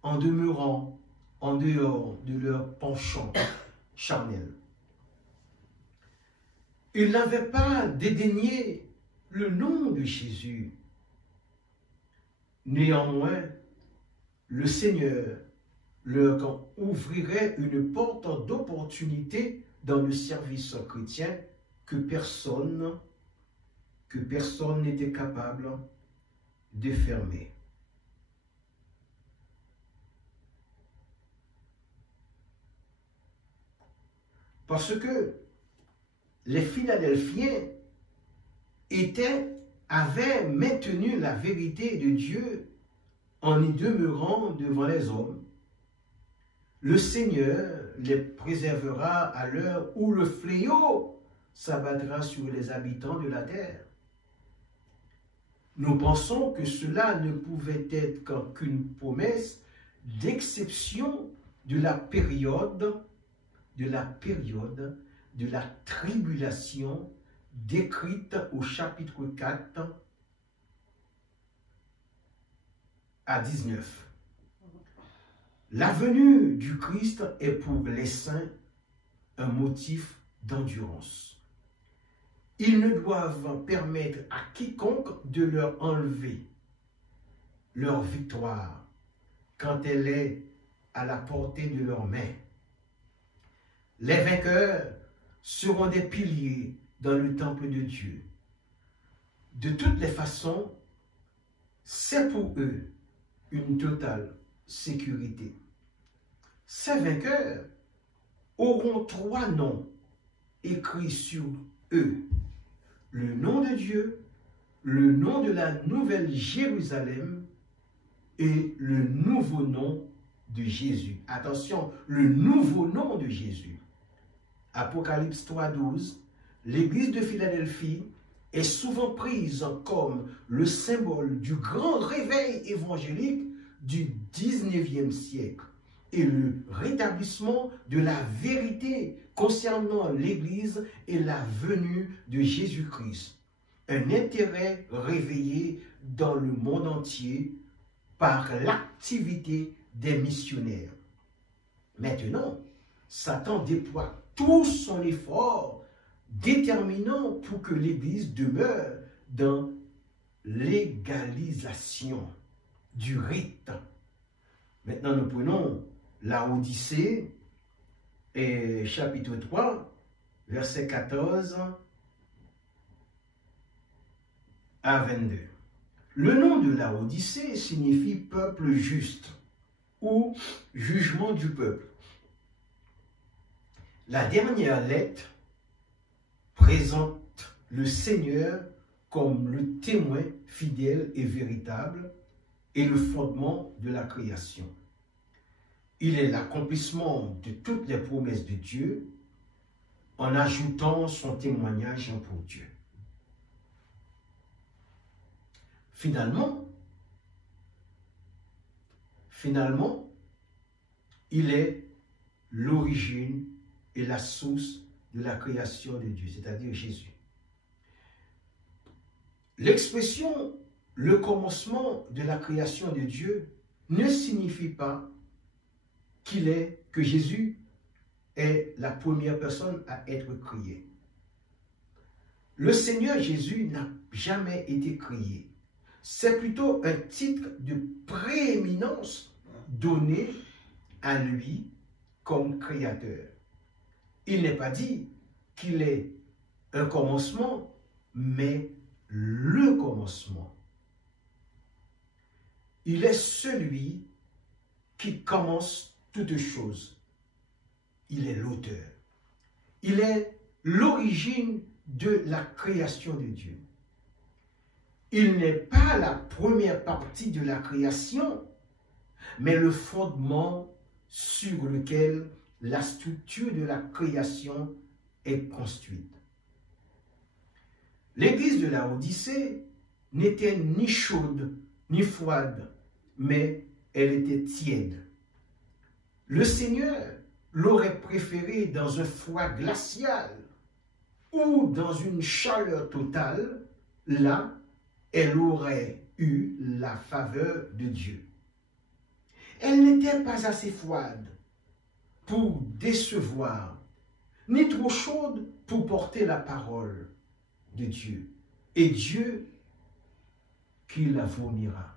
en demeurant en dehors de leur penchant charnel. Ils n'avaient pas dédaigné le nom de Jésus. Néanmoins, le Seigneur leur ouvrirait une porte d'opportunité dans le service chrétien que personne n'était capable de fermer. Parce que les Philadelphiens avaient maintenu la vérité de Dieu en y demeurant devant les hommes. Le Seigneur les préservera à l'heure où le fléau s'abattra sur les habitants de la terre. Nous pensons que cela ne pouvait être qu'une promesse d'exception de la période de la tribulation décrite au chapitre 4 à 19. La venue du Christ est pour les saints un motif d'endurance. Ils ne doivent permettre à quiconque de leur enlever leur victoire quand elle est à la portée de leurs mains. Les vainqueurs seront des piliers dans le temple de Dieu. De toutes les façons, c'est pour eux une totale sécurité. Ces vainqueurs auront 3 noms écrits sur eux. Le nom de Dieu, le nom de la nouvelle Jérusalem et le nouveau nom de Jésus. Attention, le nouveau nom de Jésus. Apocalypse 3:12, l'église de Philadelphie est souvent prise comme le symbole du grand réveil évangélique du 19e siècle et le rétablissement de la vérité concernant l'Église et la venue de Jésus-Christ. Un intérêt réveillé dans le monde entier par l'activité des missionnaires. Maintenant, Satan déploie tout son effort déterminant pour que l'Église demeure dans l'égalisation du rite. Maintenant, nous prenons la Odyssée, et chapitre 3, verset 14 à 22. Le nom de la Odyssée signifie peuple juste ou jugement du peuple. La dernière lettre présente le Seigneur comme le témoin fidèle et véritable et le fondement de la création. Il est l'accomplissement de toutes les promesses de Dieu en ajoutant son témoignage pour Dieu. Finalement, il est l'origine et la source de la création de Dieu, c'est-à-dire Jésus. L'expression « le commencement de la création de Dieu » ne signifie pas que Jésus est la première personne à être créée. Le Seigneur Jésus n'a jamais été créé. C'est plutôt un titre de prééminence donné à lui comme créateur. Il n'est pas dit qu'il est un commencement, mais le commencement. Il est celui qui commence toutes choses. Il est l'auteur. Il est l'origine de la création de Dieu. Il n'est pas la première partie de la création, mais le fondement sur lequel la structure de la création est construite. L'église de la Odyssée n'était ni chaude ni froide, mais elle était tiède. Le Seigneur l'aurait préférée dans un froid glacial ou dans une chaleur totale. Là, elle aurait eu la faveur de Dieu. Elle n'était pas assez froide pour décevoir, ni trop chaude pour porter la parole de Dieu. Et Dieu qui la vomira.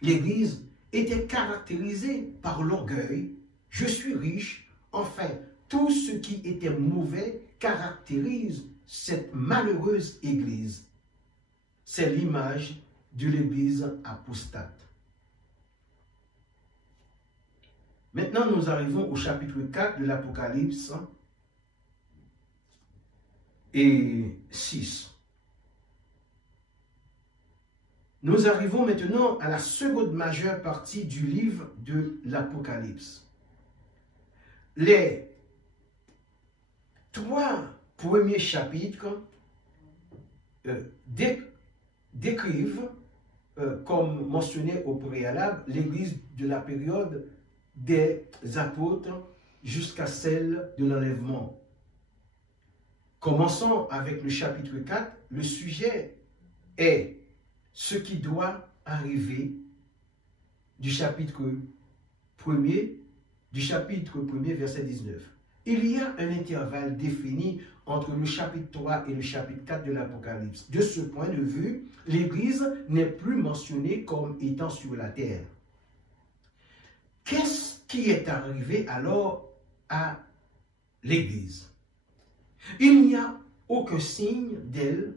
L'Église était caractérisée par l'orgueil. Je suis riche. Enfin, tout ce qui était mauvais caractérise cette malheureuse Église. C'est l'image de l'Église apostate. Maintenant, nous arrivons au chapitre 4 de l'Apocalypse et 6. nous arrivons maintenant à la seconde majeure partie du livre de l'Apocalypse. Les 3 premiers chapitres décrivent, comme mentionné au préalable, l'Église de la période des apôtres jusqu'à celle de l'enlèvement. Commençons avec le chapitre 4. Le sujet est ce qui doit arriver du chapitre 1er, verset 19. Il y a un intervalle défini entre le chapitre 3 et le chapitre 4 de l'Apocalypse. De ce point de vue, l'Église n'est plus mentionnée comme étant sur la terre. Qu'est-ce qui est arrivé alors à l'Église? Il n'y a aucun signe d'elle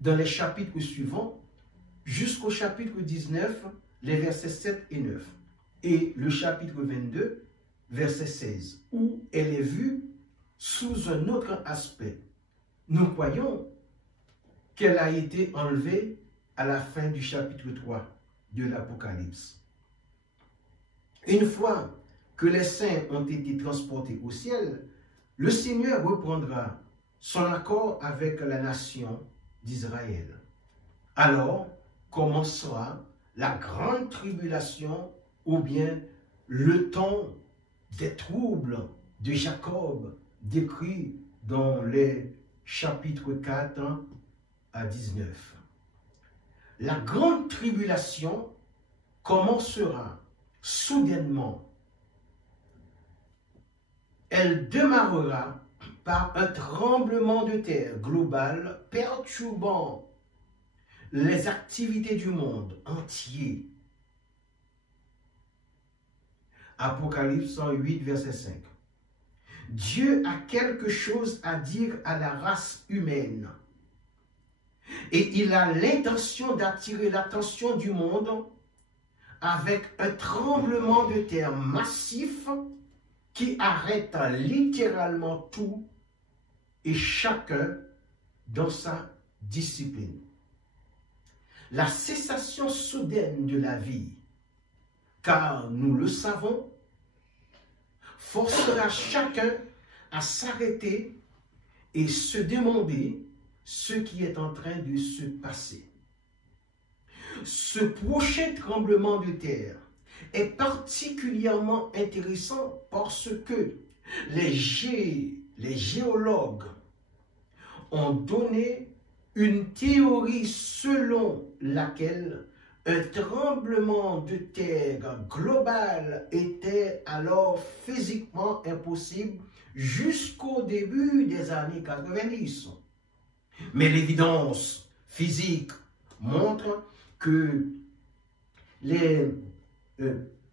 dans les chapitres suivants jusqu'au chapitre 19, les versets 7 et 9, et le chapitre 22, verset 16, où elle est vue sous un autre aspect. Nous croyons qu'elle a été enlevée à la fin du chapitre 3 de l'Apocalypse. Une fois que les saints ont été transportés au ciel, le Seigneur reprendra son accord avec la nation d'Israël. Alors commencera la grande tribulation ou bien le temps des troubles de Jacob décrit dans les chapitres 4 à 19. La grande tribulation commencera soudainement. Elle démarrera par un tremblement de terre global perturbant les activités du monde entier. Apocalypse 108, verset 5. Dieu a quelque chose à dire à la race humaine. Et il a l'intention d'attirer l'attention du monde avec un tremblement de terre massif qui arrête littéralement tout et chacun dans sa discipline. La cessation soudaine de la vie, car nous le savons, forcera chacun à s'arrêter et se demander ce qui est en train de se passer. Ce prochain tremblement de terre est particulièrement intéressant parce que les géologues ont donné une théorie selon laquelle un tremblement de terre global était alors physiquement impossible jusqu'au début des années 90. Mais l'évidence physique montre que les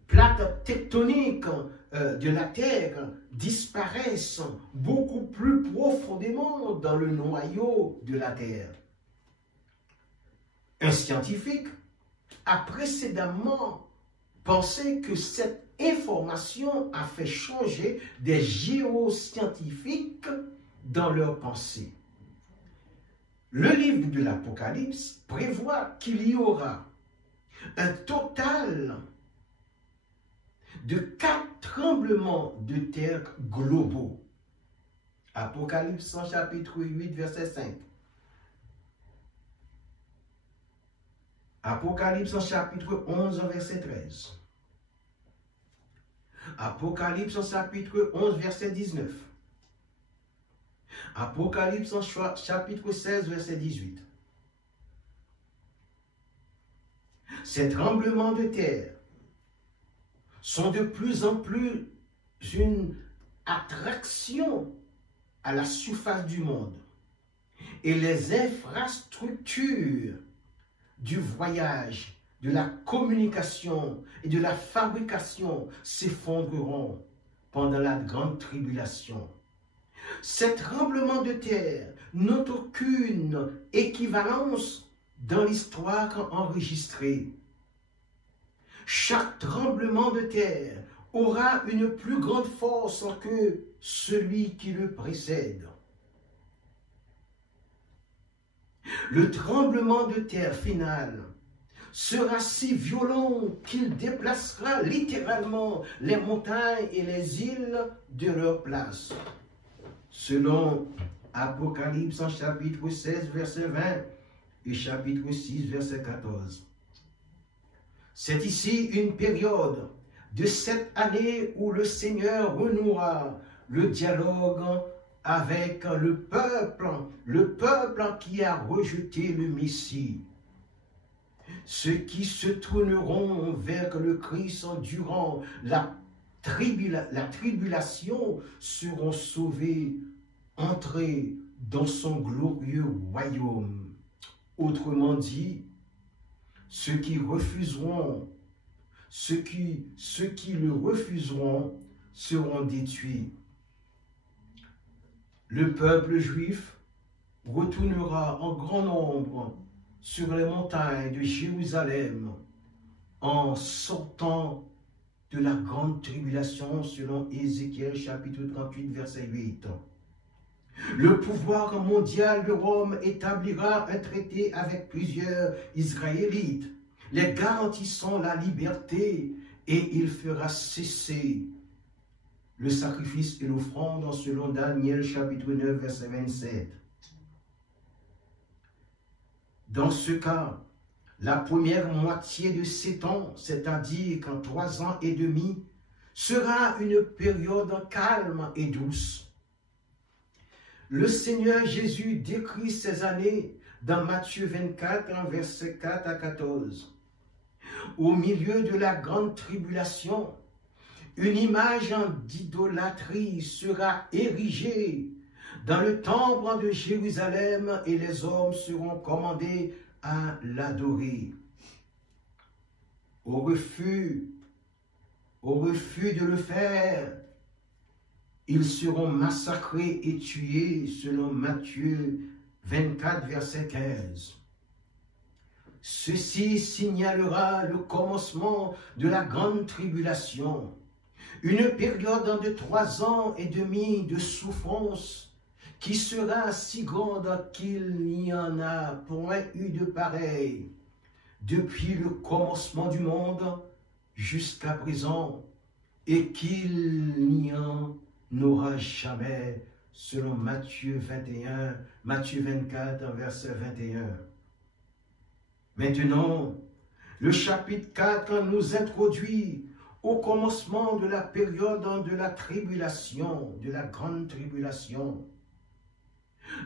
plaques tectoniques de la Terre disparaissent beaucoup plus profondément dans le noyau de la Terre. Un scientifique a précédemment pensé que cette information a fait changer des géoscientifiques dans leur pensée. Le livre de l'Apocalypse prévoit qu'il y aura un total de 4 tremblements de terre globaux. Apocalypse chapitre 8, verset 5. Apocalypse chapitre 11, verset 13. Apocalypse chapitre 11, verset 19. Apocalypse chapitre 16, verset 18. Ces tremblements de terre sont de plus en plus une attraction à la surface du monde. Et les infrastructures du voyage, de la communication et de la fabrication s'effondreront pendant la grande tribulation. Ces tremblements de terre n'ont aucune équivalence dans l'histoire enregistrée. Chaque tremblement de terre aura une plus grande force que celui qui le précède. Le tremblement de terre final sera si violent qu'il déplacera littéralement les montagnes et les îles de leur place. Selon Apocalypse en chapitre 16, verset 20 et chapitre 6, verset 14. C'est ici une période de 7 années où le Seigneur renouera le dialogue avec le peuple qui a rejeté le Messie. Ceux qui se tourneront vers le Christ durant la tribulation seront sauvés, entrés dans son glorieux royaume. Autrement dit, ceux qui le refuseront seront détruits. Le peuple juif retournera en grand nombre sur les montagnes de Jérusalem en sortant de la grande tribulation selon Ézéchiel chapitre 38 verset 8. Le pouvoir mondial de Rome établira un traité avec plusieurs Israélites, les garantissant la liberté, et il fera cesser le sacrifice et l'offrande selon Daniel chapitre 9 verset 27. Dans ce cas, la première moitié de 7 ans, c'est-à-dire qu'en 3 ans et demi, sera une période calme et douce. Le Seigneur Jésus décrit ces années dans Matthieu 24, versets 4 à 14. Au milieu de la grande tribulation, une image d'idolâtrie sera érigée dans le temple de Jérusalem et les hommes seront commandés à l'adorer. Au refus de le faire, ils seront massacrés et tués selon Matthieu 24, verset 15. Ceci signalera le commencement de la grande tribulation, une période de 3 ans et demi de souffrance qui sera si grande qu'il n'y en a point eu de pareil depuis le commencement du monde jusqu'à présent et qu'il n'y en aura jamais, selon Matthieu 24, verset 21. Maintenant, le chapitre 4 nous introduit au commencement de la période de la tribulation, de la grande tribulation.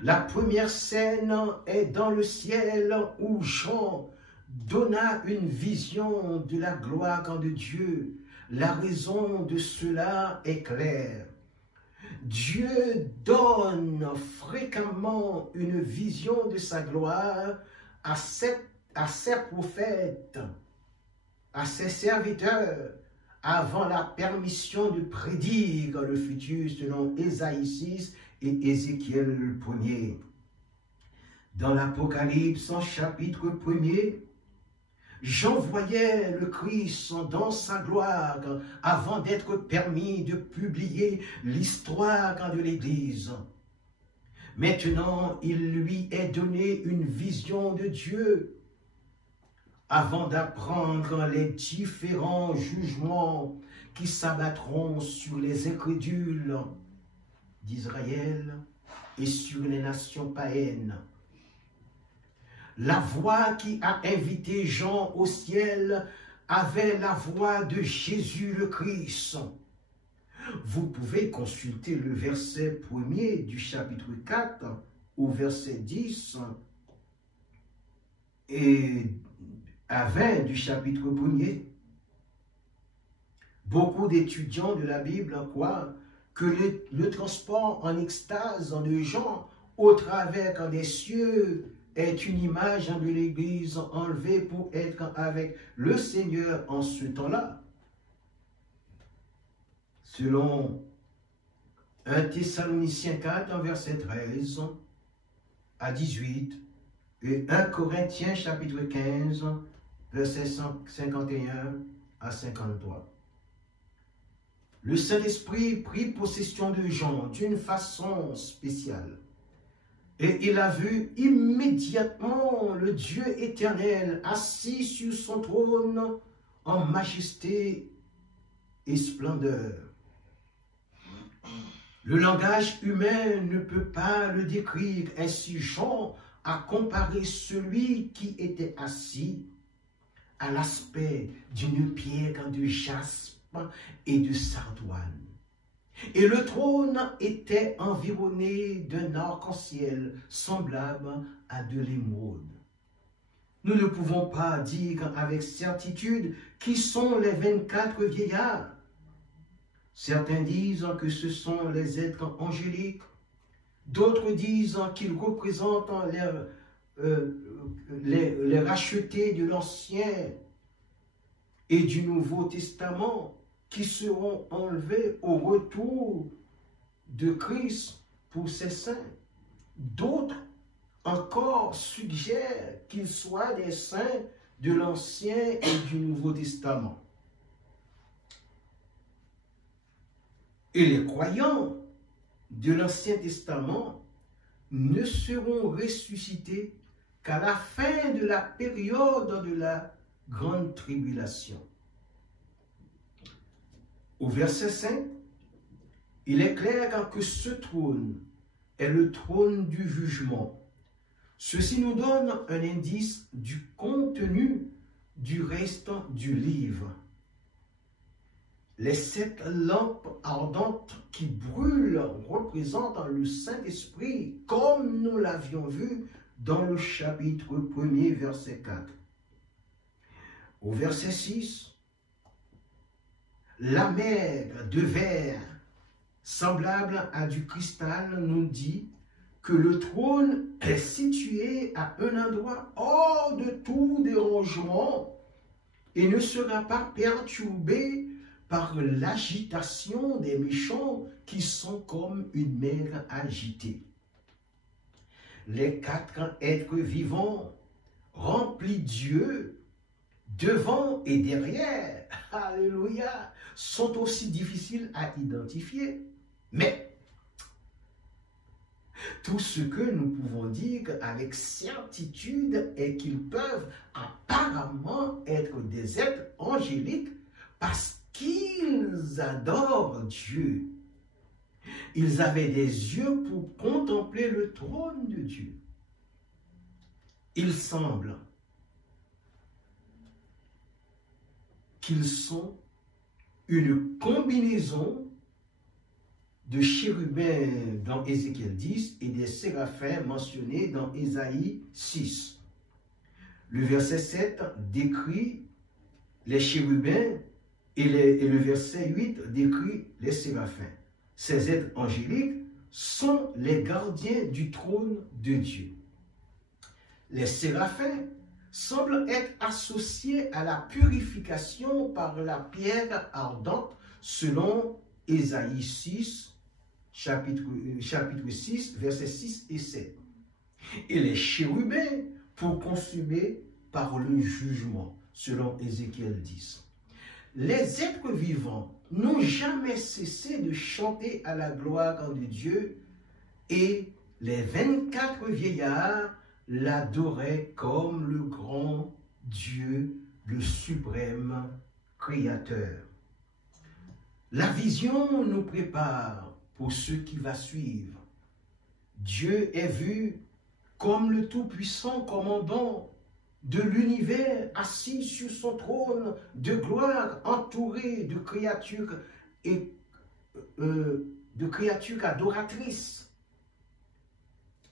La première scène est dans le ciel où Jean donna une vision de la gloire de Dieu. La raison de cela est claire. Dieu donne fréquemment une vision de sa gloire à ses prophètes, à ses serviteurs, avant la permission de prédire le futur selon Ésaïe 6 et Ézéchiel 1er. Dans l'Apocalypse, chapitre 1er, Jean voyait le Christ dans sa gloire avant d'être permis de publier l'histoire de l'Église. Maintenant, il lui est donné une vision de Dieu avant d'apprendre les différents jugements qui s'abattront sur les incrédules d'Israël et sur les nations païennes. La voix qui a invité Jean au ciel avait la voix de Jésus le Christ. Vous pouvez consulter le verset 1er du chapitre 4 au verset 10 et à 20 du chapitre 1er. Beaucoup d'étudiants de la Bible croient que le transport en extase de Jean au travers des cieux est une image de l'Église enlevée pour être avec le Seigneur en ce temps-là. Selon 1 Thessaloniciens 4, verset 13 à 18, et 1 Corinthiens chapitre 15, verset 51 à 53. Le Saint-Esprit prit possession de Jean d'une façon spéciale. Et il a vu immédiatement le Dieu éternel assis sur son trône en majesté et splendeur. Le langage humain ne peut pas le décrire. Ainsi, Jean a comparé celui qui était assis à l'aspect d'une pierre de jaspe et de sardoine. Et le trône était environné d'un arc-en-ciel semblable à de l'émeraude. Nous ne pouvons pas dire avec certitude qui sont les 24 vieillards. Certains disent que ce sont les êtres angéliques, d'autres disent qu'ils représentent les rachetés de l'Ancien et du Nouveau Testament qui seront enlevés au retour de Christ pour ses saints. D'autres encore suggèrent qu'ils soient des saints de l'Ancien et du Nouveau Testament. Et les croyants de l'Ancien Testament ne seront ressuscités qu'à la fin de la période de la grande tribulation. Au verset 5, il est clair que ce trône est le trône du jugement. Ceci nous donne un indice du contenu du reste du livre. Les 7 lampes ardentes qui brûlent représentent le Saint-Esprit, comme nous l'avions vu dans le chapitre 1er, verset 4. Au verset 6, la mer de verre, semblable à du cristal, nous dit que le trône est situé à un endroit hors de tout dérangement et ne sera pas perturbé par l'agitation des méchants qui sont comme une mer agitée. Les 4 êtres vivants remplis Dieu devant et derrière, alléluia, sont aussi difficiles à identifier. Mais tout ce que nous pouvons dire avec certitude est qu'ils peuvent apparemment être des êtres angéliques parce qu'ils adorent Dieu. Ils avaient des yeux pour contempler le trône de Dieu. Il semble qu'ils sont une combinaison de chérubins dans Ézéchiel 10 et des séraphins mentionnés dans Ésaïe 6. Le verset 7 décrit les chérubins et le verset 8 décrit les séraphins. Ces êtres angéliques sont les gardiens du trône de Dieu. Les séraphins semblent être associés à la purification par la pierre ardente selon Ésaïe 6, chapitre 6, versets 6 et 7. Et les chérubins pour consumer par le jugement selon Ézéchiel 10. Les êtres vivants n'ont jamais cessé de chanter à la gloire de Dieu et les 24 vieillards l'adoraient comme le grand Dieu, le suprême Créateur. La vision nous prépare pour ce qui va suivre. Dieu est vu comme le Tout-Puissant commandant de l'univers, assis sur son trône de gloire, entouré de créatures et de créatures adoratrices,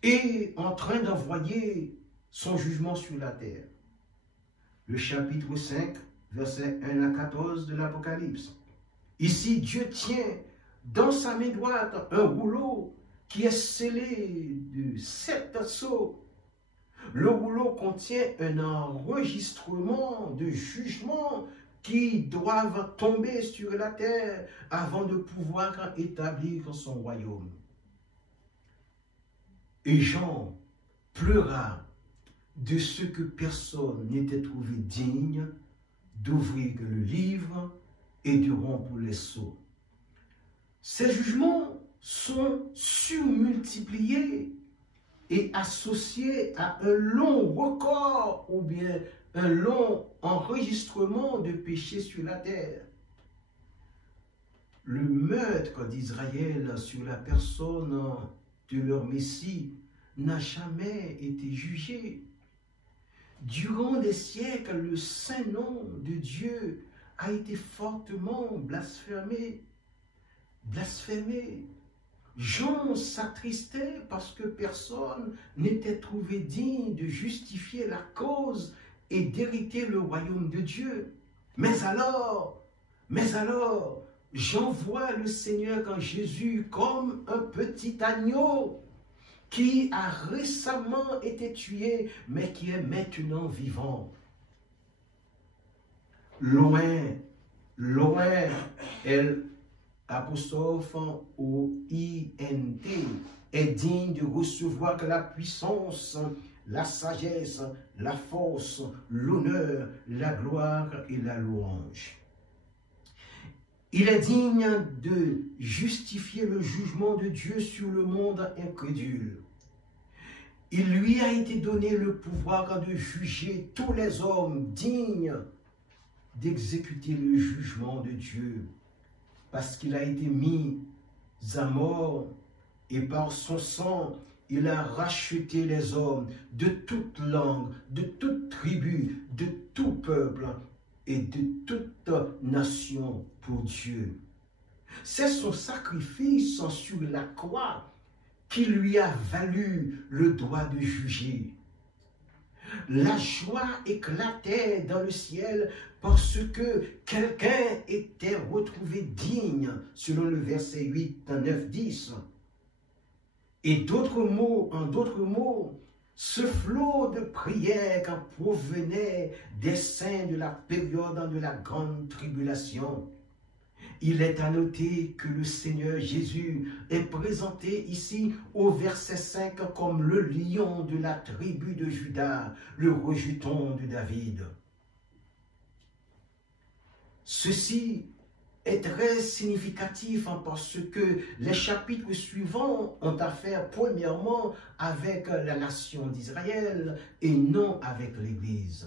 et en train d'envoyer son jugement sur la terre. Le chapitre 5, versets 1 à 14 de l'Apocalypse. Ici, Dieu tient dans sa main droite un rouleau qui est scellé de 7 sceaux. Le rouleau contient un enregistrement de jugements qui doivent tomber sur la terre avant de pouvoir établir son royaume. Et Jean pleura de ce que personne n'était trouvé digne d'ouvrir le livre et de rompre les sceaux. Ces jugements sont surmultipliés est associé à un long record ou bien un long enregistrement de péchés sur la terre. Le meurtre d'Israël sur la personne de leur Messie n'a jamais été jugé. Durant des siècles, le saint nom de Dieu a été fortement blasphémé. Jean s'attristait parce que personne n'était trouvé digne de justifier la cause et d'hériter le royaume de Dieu. Mais alors, Jean voit le Seigneur en Jésus comme un petit agneau qui a récemment été tué, mais qui est maintenant vivant. Loin, apostrophe au INT, est digne de recevoir que la puissance, la sagesse, la force, l'honneur, la gloire et la louange. Il est digne de justifier le jugement de Dieu sur le monde incrédule. Il lui a été donné le pouvoir de juger tous les hommes dignes d'exécuter le jugement de Dieu, parce qu'il a été mis à mort et par son sang, il a racheté les hommes de toute langue, de toute tribu, de tout peuple et de toute nation pour Dieu. C'est son sacrifice sur la croix qui lui a valu le droit de juger. La joie éclatait dans le ciel parce que quelqu'un était retrouvé digne, selon le verset 8, 9, 10. Et en d'autres mots, ce flot de prières provenait des saints de la période de la grande tribulation. Il est à noter que le Seigneur Jésus est présenté ici au verset 5 comme le lion de la tribu de Juda, le rejeton de David. Ceci est très significatif parce que les chapitres suivants ont affaire premièrement avec la nation d'Israël et non avec l'Église.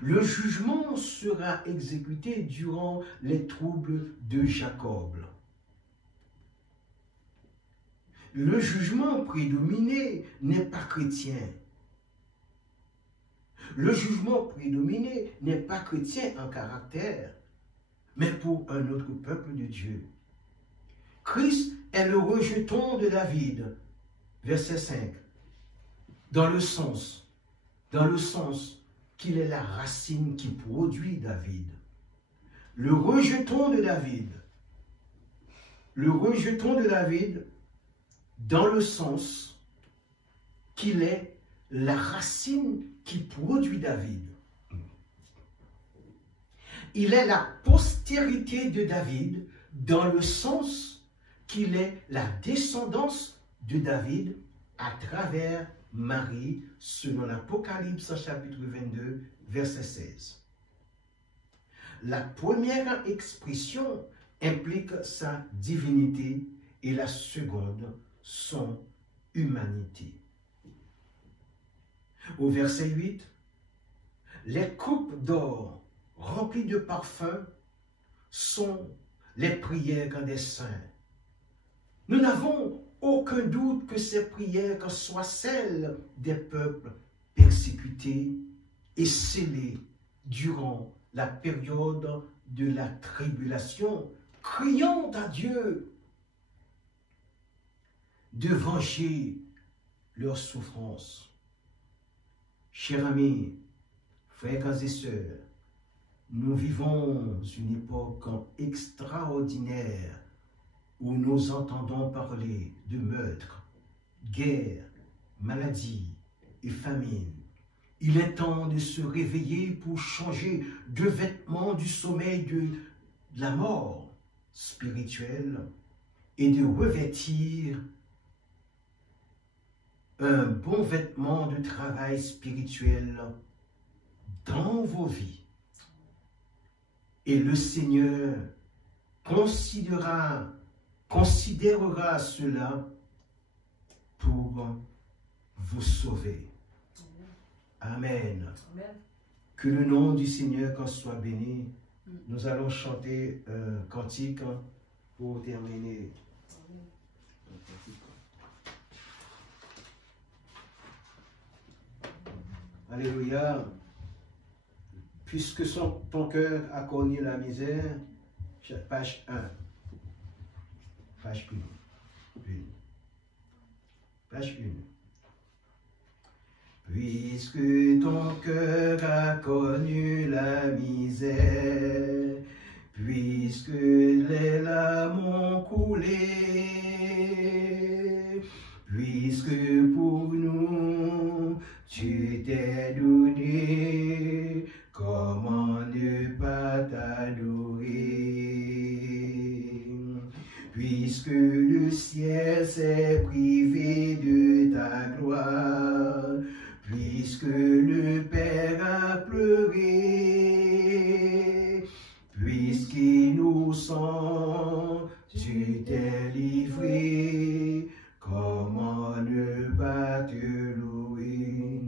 Le jugement sera exécuté durant les troubles de Jacob. Le jugement prédominé n'est pas chrétien. Le jugement prédominé n'est pas chrétien en caractère, mais pour un autre peuple de Dieu. Christ est le rejeton de David, verset 5, dans le sens qu'il est la racine qui produit David. Le rejeton de David dans le sens qu'il est la racine qui produit David. Il est la postérité de David dans le sens qu'il est la descendance de David à travers Marie, selon l'Apocalypse chapitre 22, verset 16. La première expression implique sa divinité et la seconde, son humanité. Au verset 8, les coupes d'or remplies de parfums sont les prières des saints. Nous n'avons aucun doute que ces prières soient celles des peuples persécutés et scellés durant la période de la tribulation, criant à Dieu de venger leurs souffrances. Chers amis, frères et sœurs, nous vivons une époque extraordinaire où nous entendons parler de meurtres, guerres, maladies et famines. Il est temps de se réveiller pour changer de vêtements du sommeil de la mort spirituelle et de revêtir un bon vêtement de travail spirituel dans vos vies. Et le Seigneur considérera cela pour vous sauver. Amen. Amen. Que le nom du Seigneur soit béni. Nous allons chanter un cantique pour terminer. Alléluia. Puisque ton cœur a connu la misère, page 1. Page 1. Page 1. Puisque ton cœur a connu la misère, puisque les larmes ont coulé, puisque pour nous tu t'es donné, comment ne pas t'adorer? Puisque le ciel s'est privé de ta gloire, puisque le Père a pleuré, puisqu'innocent tu t'es livré, comment ne pas te louer?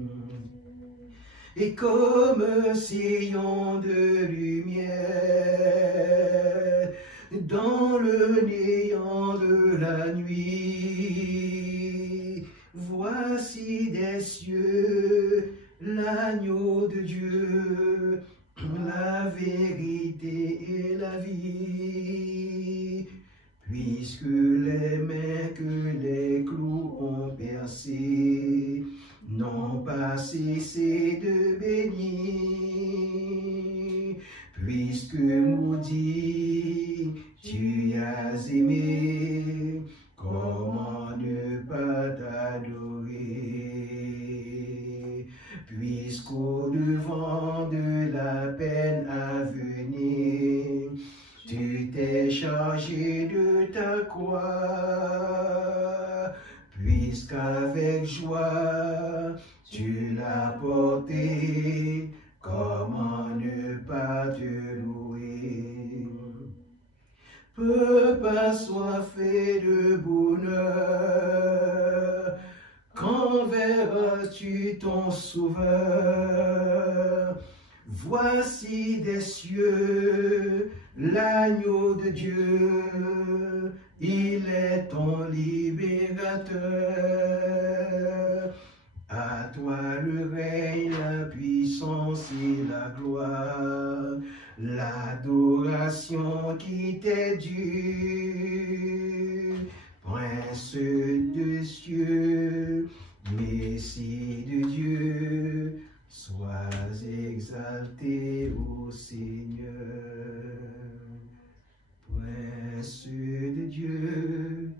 Et comme sillon de lumière dans le néant de la nuit, voici des cieux l'agneau de Dieu, la vérité et la vie. Puisque les mains que les clous ont percées n'ont pas cessé de bénir, puisque maudit tu as aimé, comment ne pas t'adorer? Puisqu'au devant de la peine à venir, tu t'es chargé de ta croix, puisqu'avec joie tu l'as porté, comment ne pas te louer? Peux pas soiffer de bonheur, quand verras-tu ton sauveur? Voici des cieux l'agneau de Dieu, il est ton libérateur. À toi le règne, la puissance et la gloire, l'adoration qui t'est due. Prince de cieux, Messie de Dieu, sois exalté, ô Seigneur. Prince de Dieu,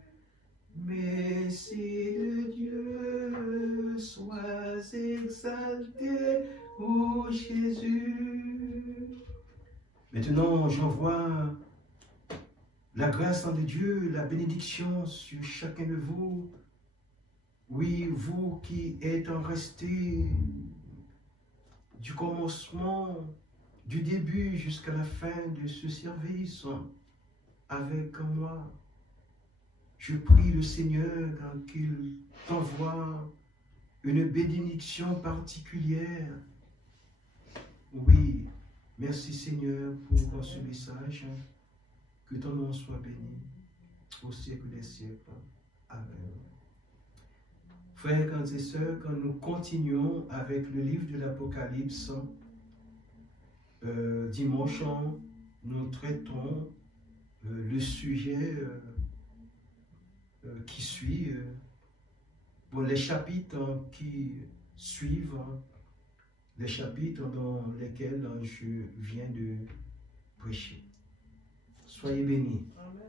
Messie de Dieu, sois exalté, ô Jésus. Maintenant, j'envoie la grâce de Dieu, la bénédiction sur chacun de vous. Oui, vous qui êtes restés du commencement, du début jusqu'à la fin de ce service avec moi. Je prie le Seigneur qu'il t'envoie une bénédiction particulière. Oui, merci Seigneur pour ce message. Que ton nom soit béni au siècle des siècles. Amen. Frères et sœurs, quand nous continuons avec le livre de l'Apocalypse, dimanche, nous traitons le sujet qui suit, pour les chapitres qui suivent, les chapitres dans lesquels je viens de prêcher. Soyez bénis. Amen.